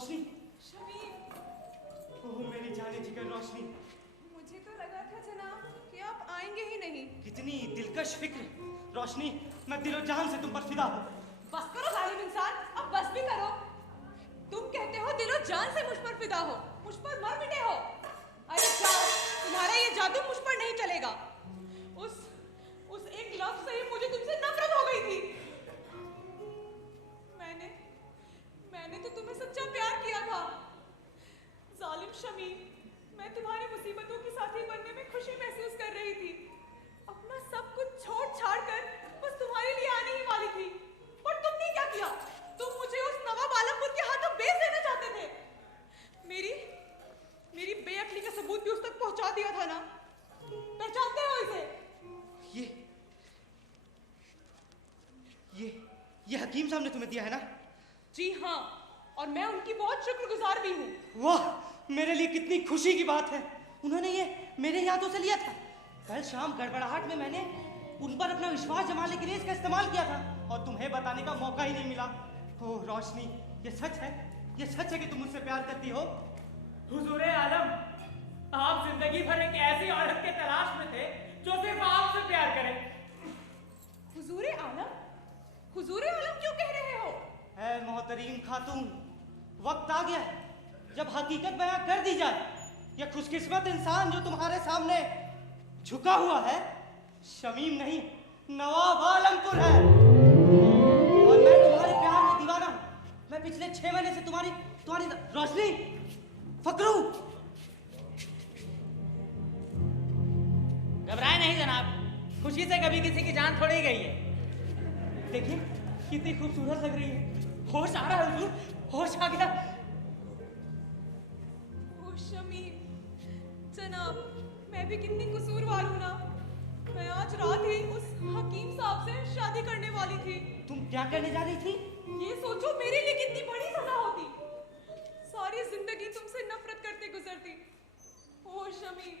रोशनी, शमीम, ओह मेरी जाने जिगर रोशनी, मुझे तो लगा था जनाब कि आप आएंगे ही नहीं। कितनी दिलकश फिक्र। रोशनी, मैं दिलो जान से तुम पर फिदा हूँ। बस करो जालिम इंसान, अब बस भी करो। तुम कहते हो दिलो जान से मुझ पर फिदा हो, मुझ पर मर मिटे हो। अरे जाओ, तुम्हारा ये जादू मुझ पर नहीं चलेगा। उस एक लफ्ज से ही मुझे तुमसे नफरत हो गई थी। मैंने तो तुम्हें सच्चा प्यार किया था। जालिम शमीम, मैं तुम्हारी मुसीबतों की साथी बनने में खुशी महसूस कर रही थी। अपना सब कुछ छोड़ छाड़ कर बस तुम्हारे लिए आने ही वाली थी। पर तुमने क्या किया? तुम मुझे उस नवाब आलमपुर के हाथों बेच देना चाहते थे। मेरी बेअक्ली का सबूत भी उस तक पहुंचा दिया था ना? पहचानते हो इसे? ये हकीम साहब ने तुम्हें दिया है ना? जी हाँ, और मैं उनकी बहुत शुक्रगुजार भी हूँ। वाह, मेरे लिए कितनी खुशी की बात है। उन्होंने ये मेरे हाथों से लिया था। कल शाम गड़बड़ाहट में मैंने उन पर अपना विश्वास जमाने के लिए इसका इस्तेमाल किया था और तुम्हें बताने का मौका ही नहीं मिला। ओह रोशनी, ये सच है? ये सच है कि तुम मुझसे प्यार करती हो? हुजूर आलम, आप जिंदगी भर एक ऐसी औरत के तलाश में थे जो सिर्फ आपसे प्यार करे। हुजूर आलम? हुजूर आलम क्यों कह रहे हो? ऐ मोहतरीम खातून, वक्त आ गया जब हकीकत बयां कर दी जाए। ये खुशकिस्मत इंसान जो तुम्हारे सामने झुका हुआ है, शमीम नहीं, नवाब आलमपुर है। और मैं तुम्हारे प्यार में दीवाना हूं। मैं पिछले 6 महीने से तुम्हारी रोशनी, फकरू। घबराए नहीं जनाब, खुशी से कभी किसी की जान थोड़ी गई है। देखिए कितनी खूबसूरत लग रही है। होश आ रहा है हुजूर, होश आ गया। ओ शमीम, जनाब, मैं भी कितनी कसूरवार हूँ ना। मैं आज रात ही उस हकीम साहब से शादी करने वाली थी। तुम क्या करने जा रही थी? ये सोचो मेरे लिए कितनी बड़ी सजा होती। सारी जिंदगी तुमसे नफरत करते गुजरती। ओ शमीम,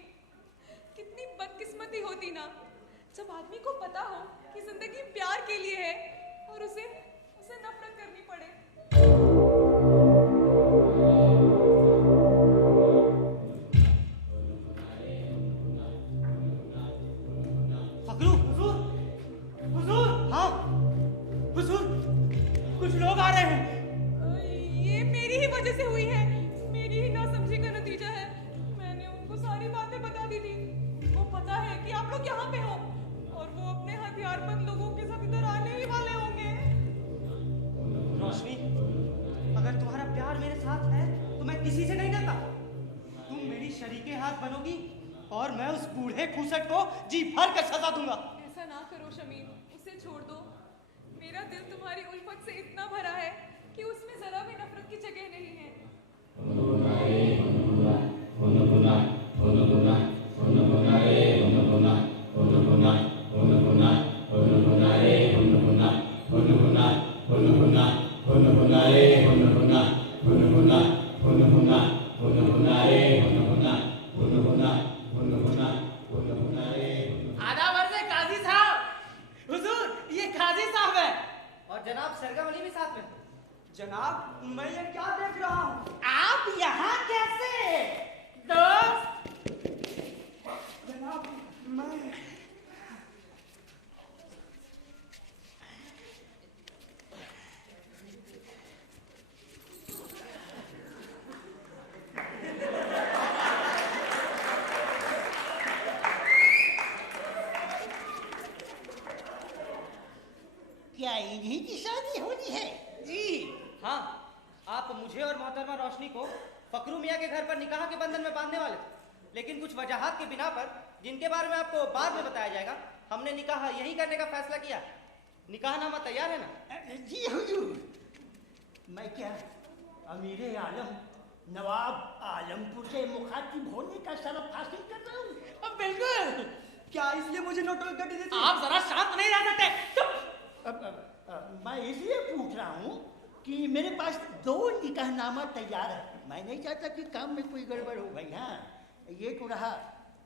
कितनी बदकिस्मती होती ना जब आदमी को पता हो कि जिंदगी प्यार के लिए है और उसे नफरत करनी पड़े। फकरू, हुजूर, हुजूर, हाँ, हुजूर, कुछ लोग आ रहे हैं। ये मेरी ही वजह से हुई है, मेरी ही नासमझी का नतीजा है। मैंने उनको सारी बातें बता दी थी। वो पता है कि आप लोग यहाँ पे हो और वो अपने हथियारबंद लोगों के साथ इधर आने ही वाले होंगे। रोशनी, अगर तुम्हारा प्यार मेरे साथ है तो मैं किसी से नहीं डरता। तुम मेरी शरीके हाथ बनोगी और मैं उस बूढ़े खूसट को जी भर कर सजा दूंगा। ऐसा ना करो शमीम, उसे छोड़ दो। मेरा दिल तुम्हारी उल्फत से इतना भरा है कि उसमें जरा भी नफरत की जगह नहीं है। आदाब अर्ज़ है काजी साहब। हुजूर, ये काजी साहब है। और जनाब सरगम अली भी साथ में। जनाब, मैं ये क्या देख रहा हूँ? आप यहाँ कैसे? दोस्त, जनाब, मैं क्या इन्हीं की शादी होनी है? जी हाँ, आप मुझे और मोहतरमा रोशनी को फकरू मियाँ के घर पर निकाह के बंधन में बांधने वाले थे, लेकिन कुछ वजहात के बिना पर, जिनके बारे में आपको बाद में बताया जाएगा, हमने निकाह यही करने का फैसला किया। निकाहनामा तैयार है ना? जी हुजूर। मैं क्या अमीर आलम नवाब आलमपुर से मुखातिब होने का शरफ हासिल कर रहा हूँ? अब बिल्कुल। क्या इसलिए मुझे नोटों गड्डी देती? आप जरा शांत नहीं रह सकते? चुप। मैं इसलिए पूछ रहा हूँ कि मेरे पास 2 निकाहनामा तैयार है। मैं नहीं चाहता कि काम में कोई गड़बड़ हो भाई। हाँ, ये तो रहा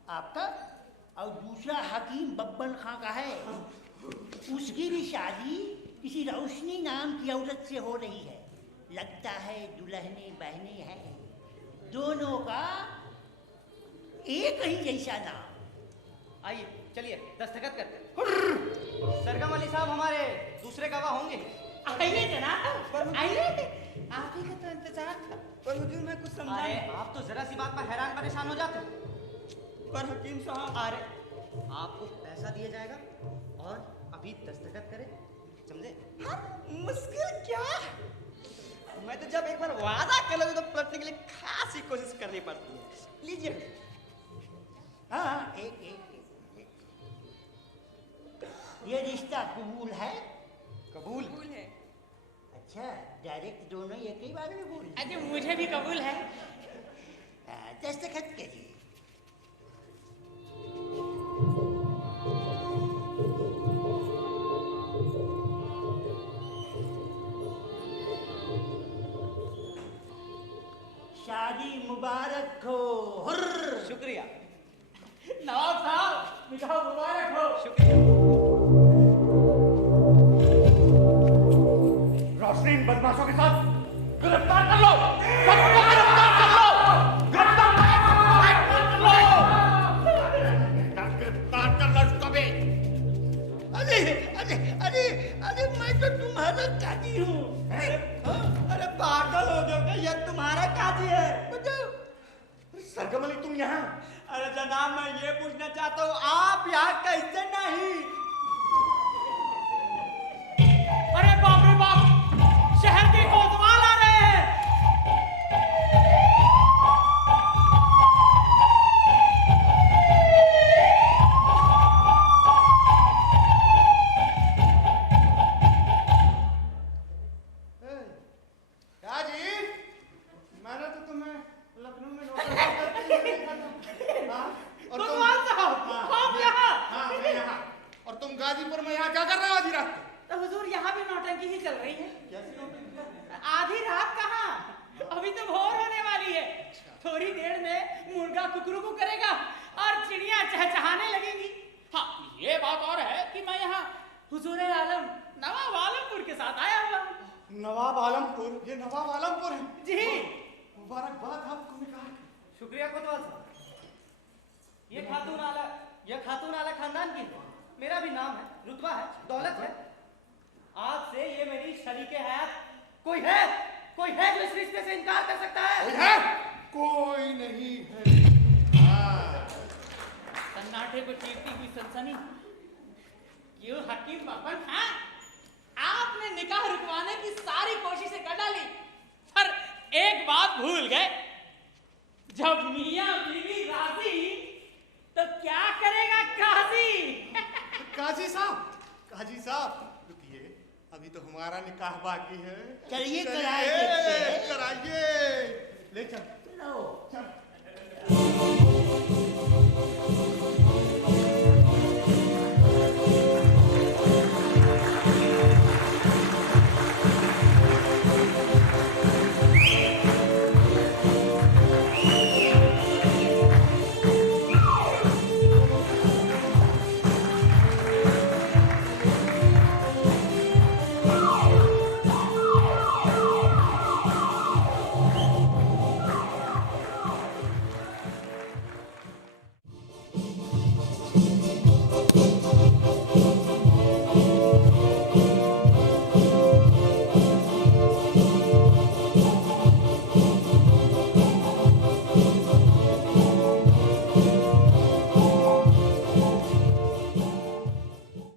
आपका और दूसरा हकीम बब्बन खां का है। उसकी भी शादी किसी रोशनी नाम की औरत से हो रही है। लगता है दुल्हनी बहनी है, दोनों का एक ही जैसा नाम। आइए चलिए दस्तखत करते हैं। सरगम अली साहब हमारे दूसरे गवाह होंगे। आइए जनाब, आइए। आप ही का तो इंतजार था। पर हुजूर मैं कुछ समझा अरे नहीं। आप तो जरा सी बात पर हैरान परेशान हो जाते। पर हकीम साहब, अरे आपको पैसा दिया जाएगा और अभी दस्तखत करें, समझे? हाँ, मुश्किल क्या? मैं तो जब एक बार वादा कर लूँ तो पलटने के लिए खासी कोशिश करनी पड़ती है। लीजिए। हाँ, एक ये रिश्ता कबूल है? कबूल। कबूल है। अच्छा, डायरेक्ट दोनों एक ही बार में बोल। अरे मुझे भी कबूल है। दस्तखत करिए। शादी मुबारक हो। हुर्र। शुक्रिया। नवाब साहब, निकाह मुबारक हो। शुक्रिया। रोशनी इन बदमाशों के साथ गिरफ्तार कर लो, सबको गिरफ्तार कर लो, गिरफ्तार कर लो, गिरफ्तार कर लो इसको भी। अरे अरे अरे अरे मैं तो तुम्हारा काजी हूँ। अरे पागल हो जाओगे, ये तुम्हारा काजी है। सरगम अली तुम यहाँ? अरे जनाब मैं ये पूछना चाहता हूँ, आप यहाँ कैसे नहीं? अरे बाप रे बाप, शहर के कोतवाल आ रहे हैं। काजी, मैंने तो तुम्हें लखनऊ में नौकरी करते हुए देखा था। हाँ? और तुम? कोतवाल साहब, आप यहाँ? हाँ, मैं यहाँ। और तुम गाजीपुर में यहाँ क्या कर रहे हो आधी रात को? तो हुजूर यहाँ भी नौटंकी ही चल रही है। कैसी नौकरी? आधी रात कहाँ, अभी तो भोर होने वाली है। थोड़ी देर में मुर्गा कुकरू करेगा और चिड़िया चहचहाने लगेंगी। हाँ, ये बात और है कि मैं यहाँ हुजूर आलम नवाब आलमपुर के साथ आया हुआ हूँ। नवाब आलमपुर? ये नवाब आलमपुर है? जी। मुबारकबाद आपको निकाह की। शुक्रिया कोतवाल साहब। ये खातून आला खानदान की है। मेरा भी नाम है, रुतबा है, दौलत है। आज से ये मेरी शरीके हयात। कोई है जो इस रिश्ते से इनकार कर सकता है? कोई है? कोई नहीं है। हाँ। सन्नाटे को चीरती हुई सनसनी। क्यों हकीम बाबन? हाँ, आपने निकाह रुकवाने की सारी कोशिशें कर डाली, पर एक बात भूल गए। जब मियां बीवी राजी तो क्या करेगा काजी? काजी साहब रुकिए, अभी तो हमारा निकाह बाकी है। चलिए कराइए। कराइए। ले चल। लो। चल।